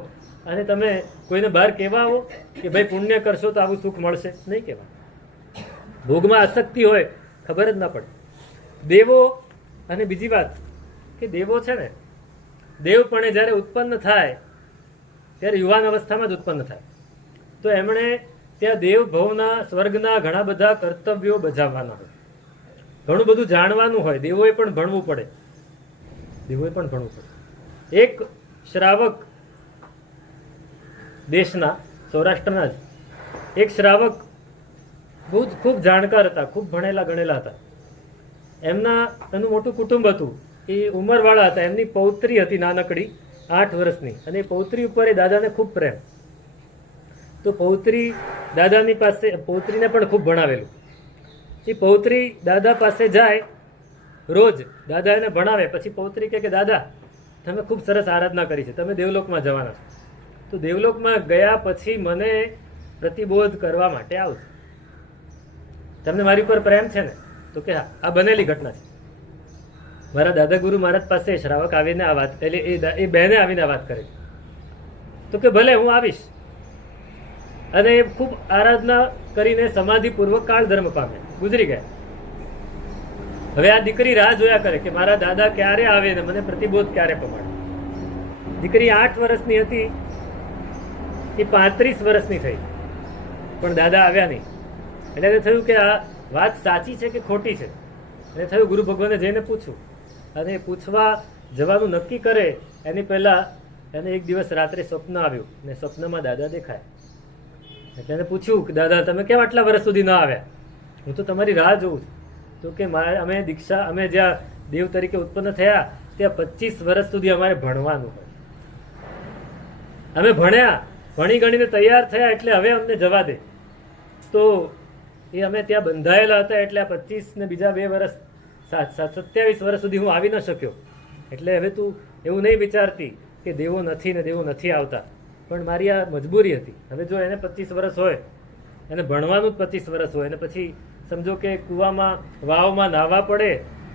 અને તમે કોઈને બહાર કહેવા આવો કે ભાઈ પુણ્ય કરશો તો આવું સુખ મળશે? નહીં કહેવા. ભોગમાં આસક્તિ હોય, ખબર જ ના પડે. દેવો, અને બીજી વાત કે દેવો છે ને, દેવપણે જ્યારે ઉત્પન્ન થાય ત્યારે યુવાન અવસ્થામાં જ ઉત્પન્ન થાય, તો એમણે ત્યાં દેવભવના સ્વર્ગના ઘણા બધા કર્તવ્યો બજાવવાના હોય, ઘણું બધું જાણવાનું હોય. દેવોએ પણ ભણવું પડે, દેવોએ પણ ભણવું પડે. એક શ્રાવક દેશના, સૌરાષ્ટ્રના જ એક શ્રાવક બહુ જ ખૂબ જાણકાર હતા, ખૂબ ભણેલા ગણેલા હતા. એનું મોટું કુટુંબ હતું, એ ઉંમરવાળા હતા. એમની પૌત્રી હતી નાનકડી, 8 વર્ષની, અને એ પૌત્રી ઉપર એ દાદાને ખૂબ પ્રેમ. તો પૌત્રી દાદાની પાસે, પૌત્રીને પણ ખૂબ ભણાવેલું. એ પૌત્રી દાદા પાસે જાય, રોજ દાદા એને ભણાવે. પછી પૌત્રી કહે કે દાદા તમે ખૂબ સરસ આરાધના કરી છે, તમે દેવલોકમાં જવાના છો, તો દેવલોકમાં ગયા પછી મને પ્રતિબોધ કરવા માટે આવજો, તમને મારી ઉપર પ્રેમ છે ને? તો કે હા, આ બનેલી ઘટના છે. મારા દાદા ગુરુ મહારાજ પાસે શ્રાવક આવીને આ વાત, એટલે એ બહેને આવીને આ વાત કરી. તો કે ભલે હું આવીશ. અને એ ખૂબ આરાધના કરીને સમાધિપૂર્વક કાળ ધર્મ પામે, ગુજરી ગયા. હવે આ દીકરી રાહ જોયા કરે કે મારા દાદા ક્યારે આવે ને મને પ્રતિબોધ ક્યારે પમાડે. દીકરી 8 વર્ષની હતી, એ 35 વર્ષની થઈ પણ દાદા આવ્યા નહીં. એટલે એને થયું કે આ વાત સાચી છે કે ખોટી છે. એને થયું ગુરુ ભગવાને જઈને પૂછવું, અને પૂછવા જવાનું નક્કી કરે એની પહેલા એને એક દિવસ રાત્રે સ્વપ્ન આવ્યું, ને સ્વપ્નમાં દાદા દેખાય. એટલે એને પૂછ્યું કે દાદા તમે કેમ આટલા વર્ષ સુધી ન આવ્યા? હું તો તમારી રાહ જોઉં છું. તો કે અમે દીક્ષા, અમે જ્યાં દેવ તરીકે ઉત્પન્ન થયા ત્યાં 25 વર્ષ સુધી અમારે ભણવાનું હોય. અમે ભણ્યા, ભણી ગણીને તૈયાર થયા, એટલે હવે અમને જવા દે. તો એ અમે ત્યાં બંધાયેલા હતા, એટલે આ 25 ને બીજા 2 વર્ષ 27 વર્ષ સુધી હું આવી ન શક્યો. એટલે હવે તું એવું નહીં વિચારતી કે દેવો નથી ને દેવો નથી આવતા, પણ મારી આ મજબૂરી હતી. હવે જો એને 25 વર્ષ હોય, એને ભણવાનું જ 25 વર્ષ હોય, અને પછી સમજો કે કૂવામાં વાવમાં નાહવા પડે,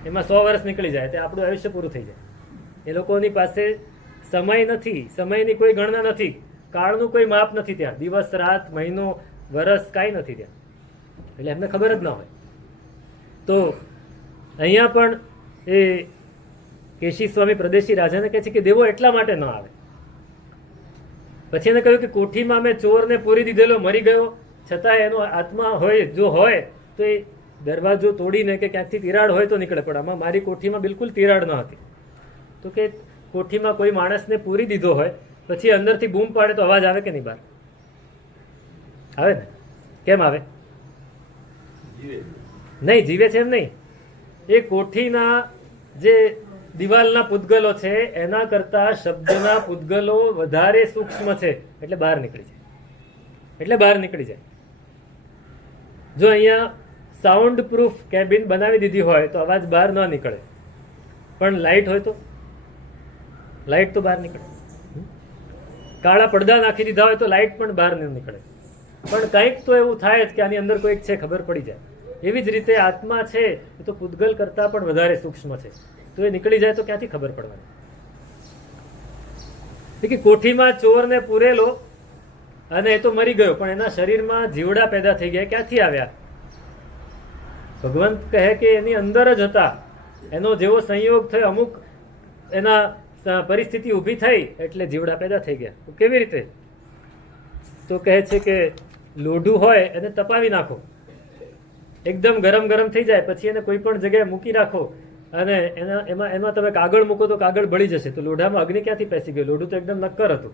એમાં 100 વર્ષ નીકળી જાય, તે આપણું આયુષ્ય પૂરું થઈ જાય. એ લોકોની પાસે સમય નથી, સમયની કોઈ ગણના નથી, કાળનું કોઈ માપ નથી ત્યાં, દિવસ રાત મહિનો વર્ષ કાંઈ નથી ત્યાં, એટલે એમને ખબર જ ના હોય. તો અહીંયા પણ એ કેશી સ્વામી પ્રદેશી રાજાને કહે છે કે દેવો એટલા માટે ન આવે. પછી એને કહ્યું કે કોઠીમાં મેં ચોરને પૂરી દીધેલો, મરી ગયો, છતાં એનો આત્મા હોય, જો હોય તો એ દરવાજો તોડીને કે ક્યાંકથી તિરાડ હોય તો નીકળે, પણ આમાં મારી કોઠીમાં બિલકુલ તિરાડ ન હતી. તો કે કોઠીમાં કોઈ માણસને પૂરી દીધો હોય, પછી અંદરથી બૂમ પાડે તો અવાજ આવે કે નહીં? બહાર આવે ને? કેમ આવે? નહીં, જીવે છે એમ નહીં. એ કોઠીના જે દિવાલના પૂતગલો છે એના કરતા શબ્દના પૂતગલો વધારે સૂક્ષ્મ છે, એટલે બહાર નીકળી જાય, એટલે બહાર નીકળી જાય. જો અહીંયા સાઉન્ડ પ્રૂફ કેબિન બનાવી દીધી હોય તો અવાજ બહાર ન નીકળે, પણ લાઇટ હોય તો લાઇટ તો બહાર નીકળે. કાળા પડદા નાખી દીધા હોય તો લાઇટ પણ બહાર ન નીકળે, પણ કંઈક તો એવું થાય જ કે આની અંદર કોઈક છે, ખબર પડી જાય. એવી જ રીતે આત્મા છે એ તો પૂતગલ કરતા પણ વધારે સૂક્ષ્મ છે, તો એ નીકળી જાય તો ક્યાંથી ખબર પડવાની? કે કોઠીમાં ચોરને પૂરેલો અને એ તો મરી ગયો, પણ એના શરીરમાં જીવડા પેદા થઈ ગયા, ક્યાંથી આવ્યા? ભગવંત કહે કે એની અંદર જ હતા, એનો જેવો સંયોગ થયો, અમુક એના પરિસ્થિતિ ઊભી થઈ એટલે જીવડા પેદા થઈ ગયા. તો કેવી રીતે? તો કહે છે કે લોઢું હોય એને તપાવી નાખો, એકદમ ગરમ ગરમ થઈ જાય, પછી એને કોઈ પણ જગ્યાએ મૂકી રાખો અને એમાં તમે કાગળ મૂકો તો કાગળ બળી જશે. તો લોઢામાં અગ્નિ ક્યાંથી પેસી ગયો? લોઢું તો એકદમ નક્કર હતું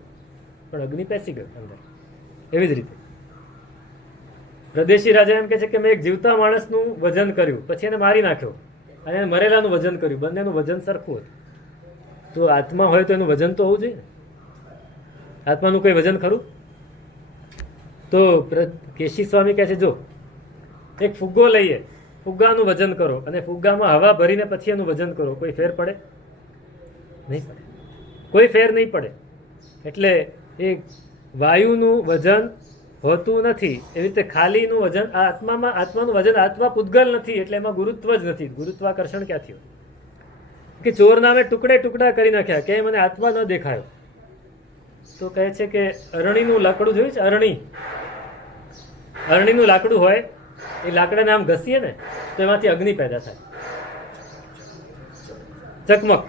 પણ અગ્નિ પેસી ગયો અંદર. એવી જ રીતે પ્રદેશી રાજા એમ કહે છે કે મેં એક જીવતા માણસનું વજન કર્યું, પછી એને મારી નાખ્યો, અને એને મરેલાનું વજન કર્યું, બંનેનું વજન સરખું હતું. તો આત્મા હોય તો એનું વજન તો હોવું જોઈએ ને. આત્માનું કોઈ વજન ખરું? તો કેશી સ્વામી કહે છે જો એક ફુગ્ગો લઈએ, ફુગ્ગાનું વજન કરો અને ફુગ્ગામાં હવા ભરીને પછી એનું વજન કરો, કોઈ ફેર પડે? નહીં પડે, કોઈ ફેર નહીં પડે. એટલે એ વાયુનું વજન હોતું નથી, એવી રીતે ખાલીનું વજન આત્માનું વજન, આત્મા પૂતગલ નથી એટલે એમાં ગુરુત્વ જ નથી. ગુરુત્વાકર્ષણ ક્યાંથી હોય? કે ચોરના મેં ટુકડે ટુકડા કરી નાખ્યા, કે મને આત્મા ન દેખાયો. તો કહે છે કે અરણીનું લાકડું જોયું છે? અરણીનું લાકડું હોય, એ લાકડાને આમ ઘસીએ ને તો એમાંથી અગ્નિ પેદા થાય, ચકમક.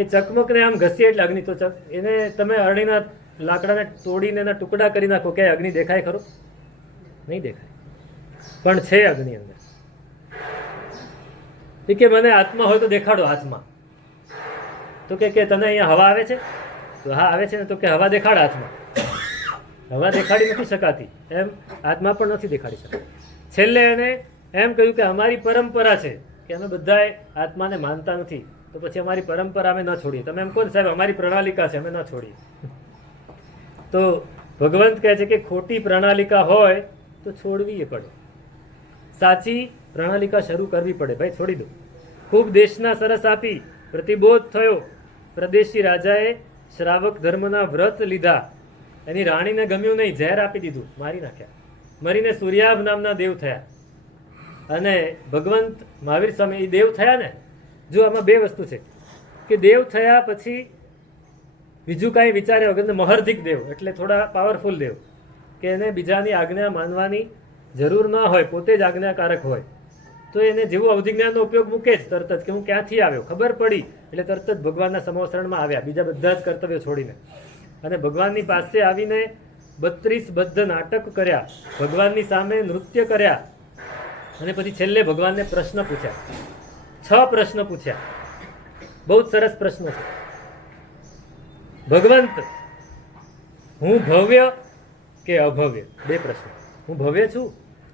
એ ચકમકને આમ ઘસીએ એટલે અગ્નિ. તો એને તમે અરણીના લાકડાને તોડીને એના ટુકડા કરી નાખો, કે અગ્નિ દેખાય ખરો? નહીં દેખાય, પણ છે અગ્નિ અંદર. કે મને આત્મા હોય તો દેખાડો હાથમાં. તો કે તને અહીંયા હવા આવે છે? તો હા આવે છે ને. તો કે હવા દેખાડ હાથમાં. હવા દેખાડી નથી શકાતી, એમ આત્મા પણ નથી દેખાડી શકાતી. છેલ્લે એને એમ કહ્યું કે અમારી પરંપરા છે કે અમે બધાએ આત્માને માનતા નથી, તો પછી અમારી પરંપરા અમે ન છોડીએ. તમે એમ કહો સાહેબ અમારી પ્રણાલિકા છે, અમે ન છોડીએ. તો ભગવંત કહે છે કે ખોટી પ્રણાલિકા હોય તો છોડવી પડે, સાચી પ્રણાલિકા શરૂ કરવી પડે. ભાઈ છોડી દો. ખૂબ દેશના સરસ આપી, પ્રતિબોધ થયો. પ્રદેશી રાજાએ શ્રાવક ધર્મના વ્રત લીધા, એની રાણીને ગમ્યું નહીં, ઝેર આપી દીધું, મારી નાખ્યા. મરીને સૂર્યાભ નામના દેવ થયા. અને ભગવંત મહાવીર સ્વામી એ દેવ થયા ને. જો આમાં બે વસ્તુ છે કે દેવ થયા પછી બીજું કાંઈ વિચાર્યા વગર મહર્ધિક દેવ, એટલે થોડા પાવરફુલ દેવ, કે એને બીજાની આજ્ઞા માનવાની જરૂર ન હોય, પોતે જ આજ્ઞાકારક હોય. તો એને જેવું અવધિજ્ઞાનનો ઉપયોગ મૂકે જ તરત જ, કે હું ક્યાંથી આવ્યો, ખબર પડી એટલે તરત જ ભગવાનના સમવસરણમાં આવ્યા, બીજા બધા જ કર્તવ્યો છોડીને. અને ભગવાનની પાસે આવીને 32 બદ્ધ નાટક કર્યા, ભગવાનની સામે નૃત્ય કર્યા, અને પછી છેલ્લે ભગવાનને પ્રશ્ન પૂછ્યા. 6 પ્રશ્ન પૂછ્યા. બહુ જ સરસ પ્રશ્ન છે. ભગવંત, હું ભવ્ય કે અભવ્ય? 2 પ્રશ્ન. હું ભવ્ય છું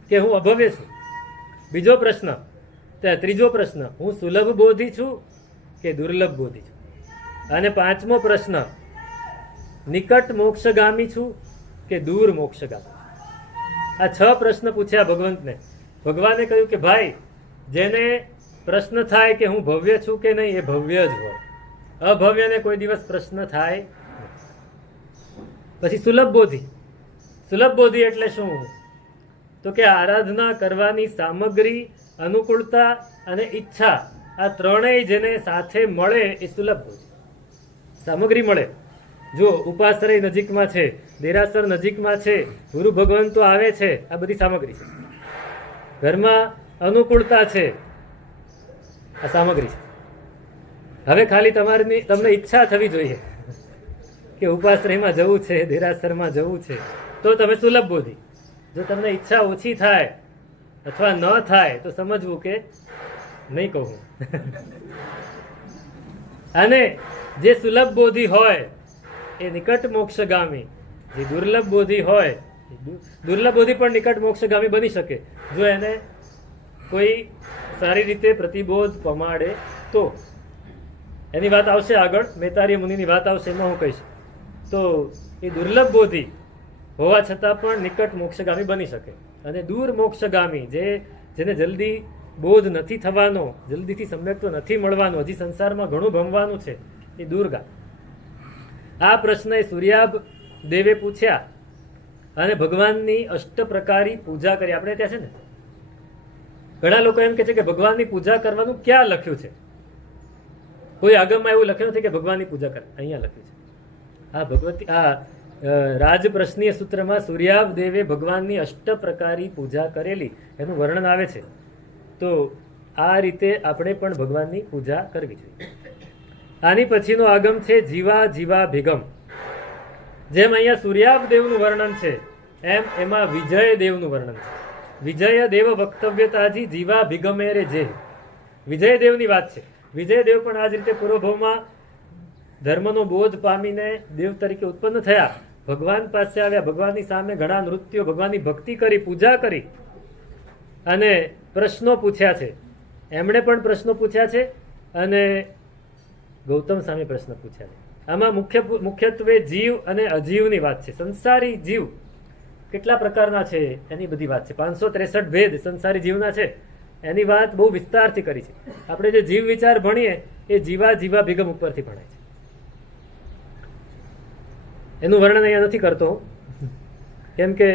કે હું અભવ્ય છું? બીજો પ્રશ્ન. ત્રીજો પ્રશ્ન, હું સુલભ બોધી છું કે દુર્લભ બોધી છું? અને 5મો પ્રશ્ન, નિકટ મોક્ષગામી છું કે દૂર મોક્ષગામી? આ 6 પ્રશ્ન પૂછ્યા ભગવંતને. ભગવાને કહ્યું કે ભાઈ, જેને પ્રશ્ન થાય કે હું ભવ્ય છું કે નહીં, એ ભવ્ય જ હોય. અભવ્યને કોઈ દિવસ પ્રશ્ન થાય. પછી સુલભ બોધી. સુલભ બોધી એટલે શું? તો કે આરાધના કરવાની સામગ્રી, અનુકૂળતા અને ઈચ્છા, આ ત્રણેય જેને સાથે મળે એ સુલભ બોધી. સામગ્રી મળે. જો ઉપાશ્રય નજીકમાં છે, દેરાસર નજીકમાં છે, ગુરુ ભગવાન તો આવે છે, આ બધી સામગ્રી છે. ઘરમાં અનુકૂળતા છે, આ સામગ્રી છે. હવે ખાલી તમને ઈચ્છા થવી જોઈએ કે ઉપાશ્રયમાં જવું છે, દેરાસરમાં જવું છે, તો તમે સુલભ બોધી. જો તમને ઈચ્છા ઓછી થાય અથવા ન થાય તો સમજવું કે નહીં કહું. અને જે સુલભ બોધી હોય એ નિકટ મોક્ષગામી, જે દુર્લભ બોધી હોય, દુર્લભ બોધી પણ નિકટ મોક્ષગામી બની શકે જો એને કોઈ સારી રીતે પ્રતિબોધ પમાડે તો. એની વાત આવશે આગળ, મેતારી મુનિની વાત આવશે, એમાં હું કહીશ. તો એ દુર્લભ બોધી હોવા છતાં પણ નિકટ મોક્ષગામી બની શકે. અને દૂર મોક્ષગામી, જેને જલ્દી બોધ નથી થવાનો, જલ્દીથી સમ્યક્ત્વ નથી મળવાનું, હજી સંસારમાં ઘણું ભમવાનું છે, એ દૂરગામી. આ પ્રશ્ન એ સૂર્યાભ દેવે પૂછ્યા અને ભગવાનની અષ્ટપ્રકારી પૂજા કરી. આપણે ત્યાં છે ને ઘણા લોકો એમ કહે છે કે ભગવાનની પૂજા કરવાનું ક્યાં લખ્યું છે? કોઈ આગમમાં એવું લખ્યું નથી કે ભગવાનની પૂજા કરે, અહીંયા લખ્યું છે. આ ભગવતી રાજપ્રશ્નીય સૂત્રમાં સૂર્યાભ દેવે ભગવાનની અષ્ટપ્રકારી પૂજા કરેલી એનું વર્ણન આવે છે. તો આ રીતે આપણે પણ ભગવાનની પૂજા કરવી જોઈએ. આની પછીનો આગમ છે જીવા જીવા ભિગમ. જેમ અહીંયા સૂર્યાભદેવનું વર્ણન છે એમ એમાં વિજય દેવનું વર્ણન છે. વિજય દેવ વક્તવ્યતાજી જીવા ભિગમે રે જે. વિજય દેવની વાત છે. વિજય દેવ પણ આ જ રીતે પૂર્વભાવમાં ધર્મનો બોધ પામીને દેવ તરીકે ઉત્પન્ન થયા, ભગવાન પાસે આવ્યા, ભગવાનની સામે ઘણા નૃત્યો, ભગવાનની ભક્તિ કરી, પૂજા કરી અને પ્રશ્નો પૂછ્યા છે. એમણે પણ પ્રશ્નો પૂછ્યા છે અને ગૌતમ સામે પ્રશ્ન પૂછ્યા છે. આમાં મુખ્યત્વે જીવ અને અજીવની વાત છે. સંસારી જીવ કેટલા પ્રકારના છે એની બધી વાત છે. 563 ભેદ સંસારી જીવના છે એની વાત બહુ વિસ્તારથી કરી છે. આપણે જે જીવ વિચાર ભણીએ એ જીવા જીવા ભિગમ ઉપરથી ભણાય છે. એનું વર્ણન અહીંયા નથી કરતો કેમ કે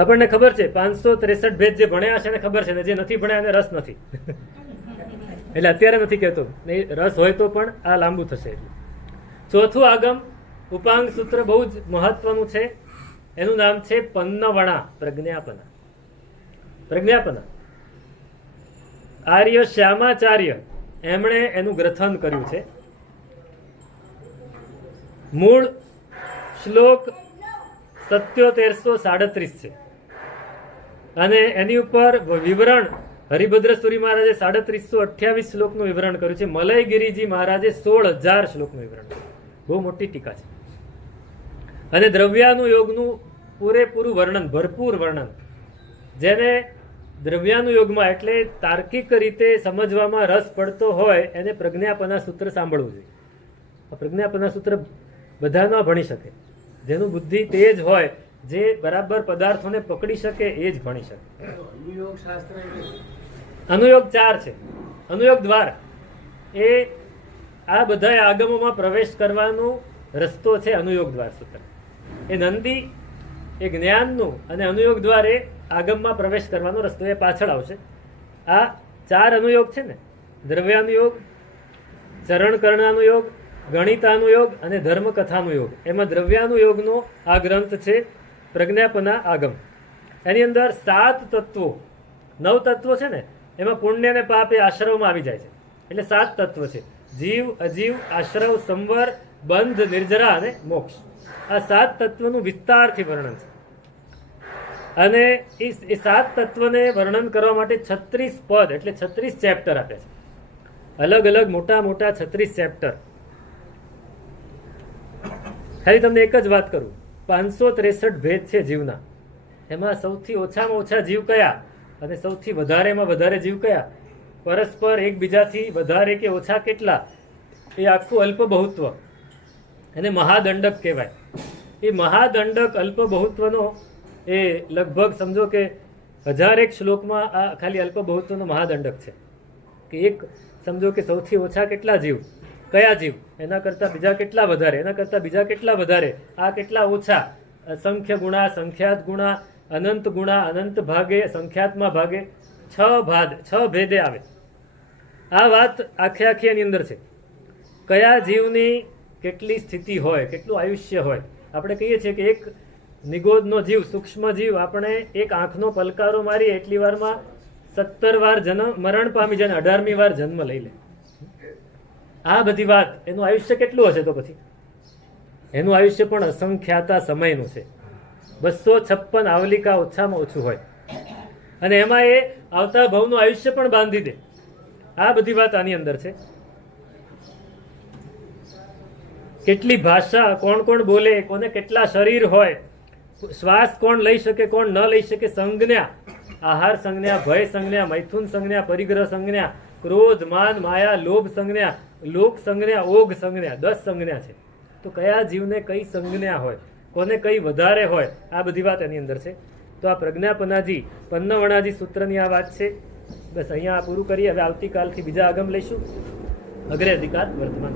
આપણને ખબર છે 563 ભેદ જે ભણ્યા છે એને ખબર છે ને જે નથી ભણ્યા એને રસ નથી. એટલે અત્યારે નથી કહેતો, રસ હોય તો પણ આ લાંબુ થશે. ચોથું આગમ ઉપાંગ સૂત્ર બહુ જ મહત્વનું છે. એનું નામ છે પન્નવણા પ્રજ્ઞાપના. પ્રજ્ઞાપના આર્ય શ્યામાચાર્ય એમણે એનું ગ્રથન કર્યું છે. મૂળ શ્લોક 7737 છે અને એની ઉપર વિવરણ હરિભદ્ર સુરી મહારાજે 3728 શ્લોકનું વિવરણ કર્યું છે. મલયગીરીજી મહારાજે 16,000 શ્લોકનું વિવરણ કર્યું. બહુ મોટી ટીકા છે. અને દ્રવ્યાનુયોગનું પૂરેપૂરું વર્ણન, ભરપૂર વર્ણન, જેને દ્રવ્યાનુયોગમાં એટલે તાર્કિક રીતે સમજવામાં રસ પડતો હોય એને પ્રજ્ઞાપના સૂત્ર સાંભળવું જોઈએ. પ્રજ્ઞાપના સૂત્ર બધા ન ભણી શકે. જેનું બુદ્ધિ તેજ હોય, જે બરાબર પદાર્થોને પકડી શકે એ જ ભણી શકે. અનુયોગ 4 છે. અનુયોગ દ્વાર એ આ બધા આગમોમાં પ્રવેશ કરવાનો રસ્તો છે. અનુયોગ દ્વાર સૂત્ર એ નંદી એ જ્ઞાનનું અને અનુયોગ દ્વાર એ આગમમાં પ્રવેશ કરવાનો રસ્તો, એ પાછળ આવશે. આ 4 અનુયોગ છે ને, દ્રવ્યાનુયોગ, ચરણકર્ણાનુયોગ, ગણિતાનુયોગ અને ધર્મકથાનુયોગ. એમાં દ્રવ્યાનુયોગનો આ ગ્રંથ છે પ્રજ્ઞાપના આગમ. એની અંદર 7 તત્વો, 9 તત્વો છે ને, એમાં પુણ્ય અને પાપ એ આશ્રવમાં આવી જાય છે. એટલે 7 તત્વ છે: જીવ, અજીવ, આશ્રવ, સંવર, બંધ, નિર્જરા અને મોક્ષ. આ 7 તત્વનું વિસ્તારથી વર્ણન છે. અને એ 7 તત્વને વર્ણન કરવા માટે 36 પદ એટલે 36 ચેપ્ટર આપે છે. અલગ અલગ મોટા મોટા 36 ચેપ્ટર. ખાલી તમને એક જ વાત કરું, 563 ભેદ છે જીવના. એમાં સૌથી ઓછામાં ઓછા જીવ કયા અને સૌથી વધારેમાં વધારે જીવ કયા, પરસ્પર એકબીજાથી વધારે કે ઓછા કેટલા, એ આખું અલ્પ બહુત્વ, એને મહાદંડક કહેવાય. એ મહાદંડક અલ્પ બહુત્વનો એ લગભગ સમજો કે 1001 શ્લોકમાં આ ખાલી અલ્પ બહુત્વનો મહાદંડક છે. કે એક સમજો કે સૌથી ઓછા કેટલા જીવ, કયા જીવ, એના કરતાં બીજા કેટલા વધારે, એના કરતાં બીજા કેટલા વધારે, આ કેટલા ઓછા, અસંખ્ય ગુણા, સંખ્યાત ગુણા, અનંત ગુણા, અનંત ભાગે, સંખ્યાતમાં ભાગે, 6 ભેદે આવે. આ વાત આખી એની અંદર છે. કયા જીવની કેટલી સ્થિતિ હોય, કેટલું આયુષ્ય હોય. આપણે કહીએ છીએ કે એક નિગોદનો જીવ, સૂક્ષ્મ જીવ, આપણે એક આંખનો પલકારો મારીએ એટલી વારમાં 17 વાર મરણ પામી જાય, 18મી વાર જન્મ લઈ લે. આ બધી વાત, એનું આયુષ્ય કેટલું હશે? તો પછી એનું આયુષ્ય પણ અસંખ્યાતા સમયનું છે. 256 આવલિકા ઓછામાં ઓછું હોય અને એમાં એ આવતા ભવનું આયુષ્ય પણ બાંધી દે. આ બધી વાત આની અંદર છે. કેટલી ભાષા, કોણ કોણ બોલે, કોને કેટલા શરીર હોય, શ્વાસ કોણ લઈ શકે, કોણ ન લઈ શકે, સંજ્ઞા, આહાર સંજ્ઞા, ભય સંજ્ઞા, મૈથુન સંજ્ઞા, પરિગ્રહ સંજ્ઞા, ક્રોધ, માન, માયા, લોભ સંજ્ઞા, લોક સંજ્ઞા, ઓઘ સંજ્ઞા, 10 સંજ્ઞા છે. તો કયા જીવને કઈ સંજ્ઞા હોય, કોને કઈ વધારે હોય, આ બધી વાત એની અંદર છે. તો આ પ્રજ્ઞાપનાજી પન્નવણાજી સૂત્રની આ વાત છે. બસ અહીંયા પૂરું કરીએ. હવે આવતીકાલથી બીજા આગમ લઈશું. અગ્રે અધિકાર વર્તમાન.